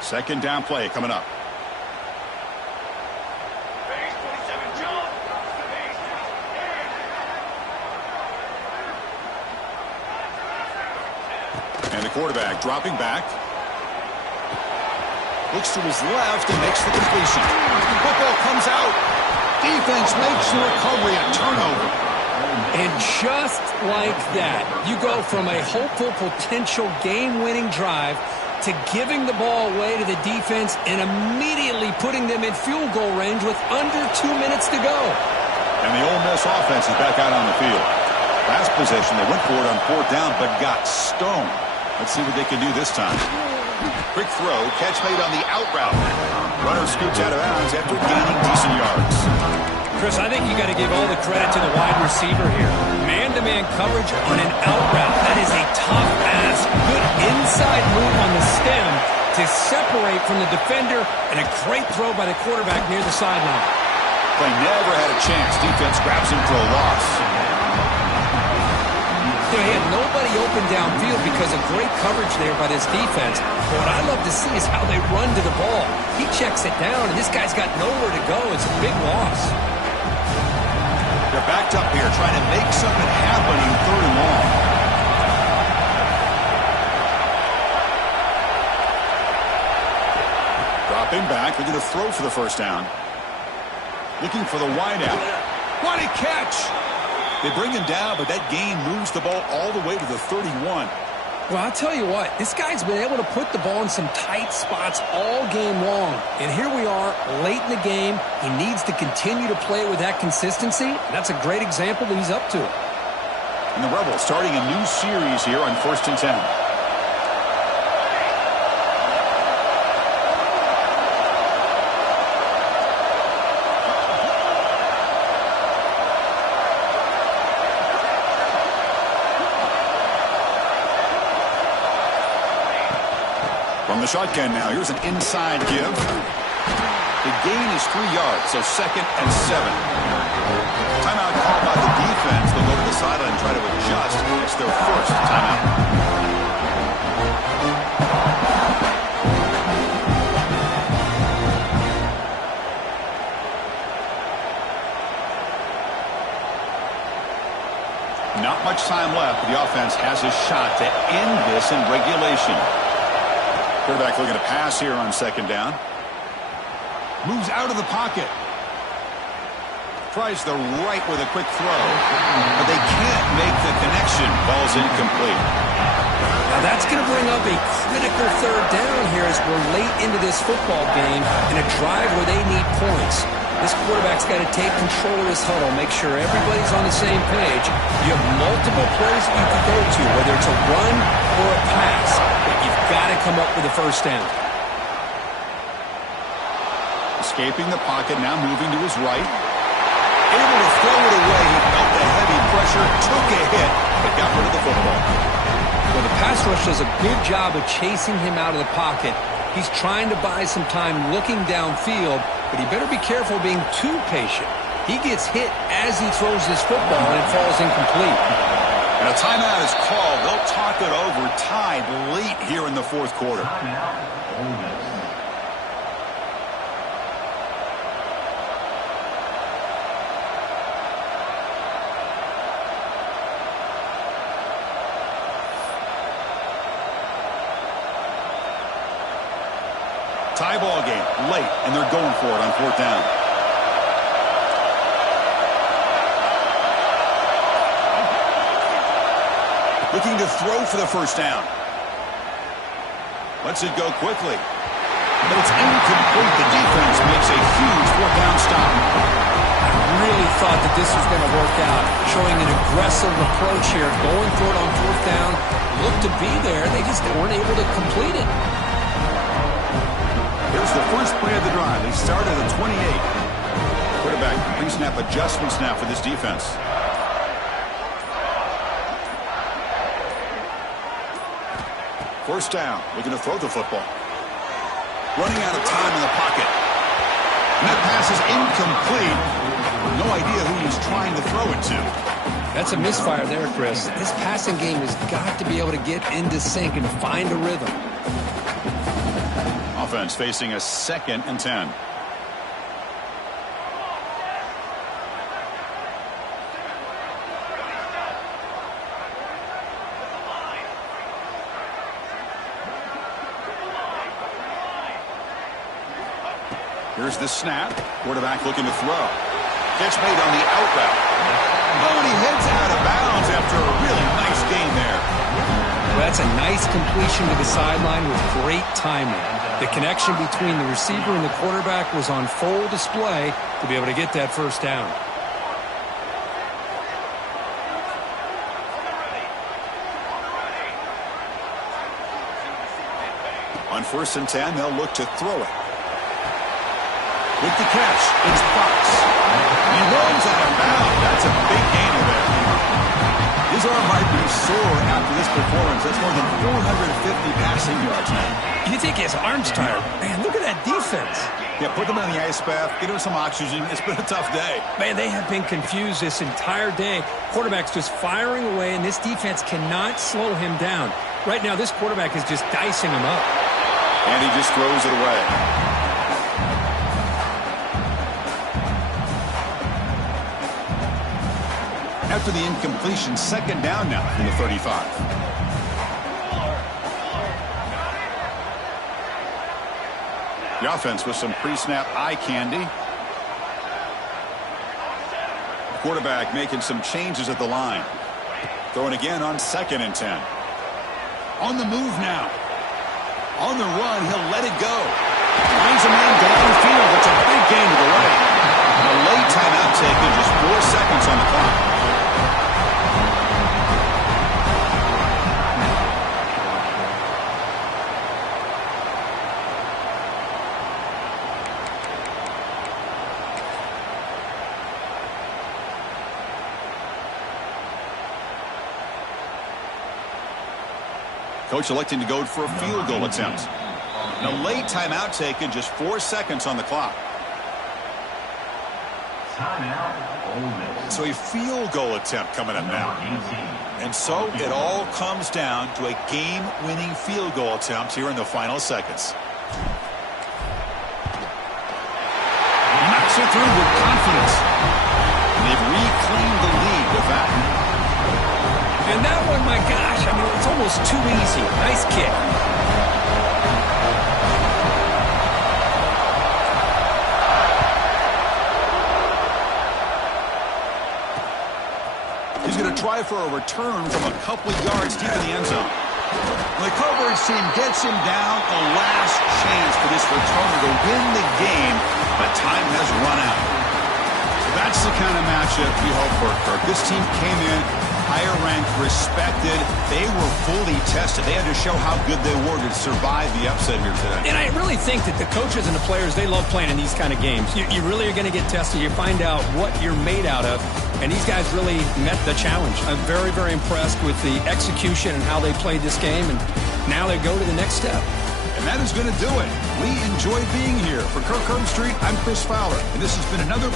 Second down play coming up. And the quarterback dropping back. Looks to his left and makes the completion. Football comes out. Defense makes the recovery, a turnover. And just like that, you go from a hopeful potential game-winning drive to giving the ball away to the defense and immediately putting them in field goal range with under 2 minutes to go. And the Ole Miss offense is back out on the field. Last possession, they went for it on fourth down, but got stoned. Let's see what they can do this time. Quick throw, catch made on the out route. Runner scoots out of bounds after gaining decent yards. Chris, I think you got to give all the credit to the wide receiver here. Man-to-man coverage on an out route. That is a tough ask. Good inside move on the stem to separate from the defender, and a great throw by the quarterback near the sideline. Play never had a chance. Defense grabs him for a loss. You know, he had nobody open downfield because of great coverage there by this defense. But what I love to see is how they run to the ball. He checks it down, and this guy's got nowhere to go. It's a big loss. They're backed up here trying to make something happen in 3rd and long. Dropping back, they're going to throw for the first down. Looking for the wideout. What a catch! They bring him down, but that gain moves the ball all the way to the 31. Well, I'll tell you what, this guy's been able to put the ball in some tight spots all game long. And here we are, late in the game. He needs to continue to play with that consistency. That's a great example that he's up to it. And the Rebels starting a new series here on 1st and 10. From the shotgun now, here's an inside give. The gain is 3 yards, so 2nd and 7. Timeout called by the defense. They'll go to the sideline and try to adjust. It's their first timeout. Not much time left, but the offense has a shot to end this in regulation. Quarterback looking to pass here on 2nd down. Moves out of the pocket. Tries the right with a quick throw, but they can't make the connection. Ball's incomplete. Now that's going to bring up a critical 3rd down here as we're late into this football game in a drive where they need points. This quarterback's got to take control of this huddle, make sure everybody's on the same page. You have multiple plays that you can go to, whether it's a run or a pass, but you've got to come up with a first down. Escaping the pocket, now moving to his right. Able to throw it away. He felt the heavy pressure, took a hit, but got rid of the football. Well, the pass rush does a good job of chasing him out of the pocket. He's trying to buy some time looking downfield, but he better be careful being too patient. He gets hit as he throws this football, and it falls incomplete. And a timeout is called. They'll talk it over, tied late here in the 4th quarter. Timeout, Ole Miss. Tie ball game, late, and they're going for it on 4th down. Looking to throw for the first down. Lets it go quickly. But it's incomplete. The defense makes a huge 4th down stop. I really thought that this was going to work out, showing an aggressive approach here, going for it on 4th down. Looked to be there. They just weren't able to complete it. Here's the first play of the drive. They start at the 28. Quarterback pre-snap adjustments now for this defense. First down. Looking to throw the football. Running out of time in the pocket. And that pass is incomplete. No idea who he's trying to throw it to. That's a misfire there, Chris. This passing game has got to be able to get into sync and find a rhythm. Offense facing a 2nd and 10. Here's the snap. Quarterback looking to throw. Catch made on the out route. Oh, and he heads out of bounds after a really nice gain there. Well, that's a nice completion to the sideline with great timing. The connection between the receiver and the quarterback was on full display to be able to get that first down. On 1st and 10, they'll look to throw it. With the catch, it's Fox. He runs out of bounds. That's a big gainer there. His arm might be sore after this performance. That's more than 450 passing yards now. You think his arm's tired? Man, look at that defense. Yeah, put them in the ice bath, get him some oxygen. It's been a tough day. Man, they have been confused this entire day. Quarterback's just firing away, and this defense cannot slow him down. Right now, this quarterback is just dicing him up. And he just throws it away. After the incompletion, second down now from the 35. The offense with some pre-snap eye candy. The quarterback making some changes at the line. Throwing again on 2nd and 10. On the move now. On the run, he'll let it go. Finds a man downfield. It's a big gain to the right. A late timeout taken, just 4 seconds on the clock. Coach electing to go for a field goal attempt. And a late timeout taken, just 4 seconds on the clock. So a field goal attempt coming up now. And so it all comes down to a game-winning field goal attempt here in the final seconds. Knocks it through with confidence. And they've reclaimed the lead with that. And that one, my gosh, I mean, it's almost too easy. Nice kick. He's going to try for a return from a couple of yards deep in the end zone. The coverage team gets him down. A last chance for this returner to win the game, but time has run out. So that's the kind of matchup you hope for, Kirk. This team came in higher ranked, respected. They were fully tested. They had to show how good they were to survive the upset here today. And I really think that the coaches and the players, they love playing in these kind of games. You really are going to get tested. You find out what you're made out of. And these guys really met the challenge. I'm very, very impressed with the execution and how they played this game. And now they go to the next step. And that is going to do it. We enjoy being here. For Kirk Herbstreit, I'm Chris Fowler. And this has been another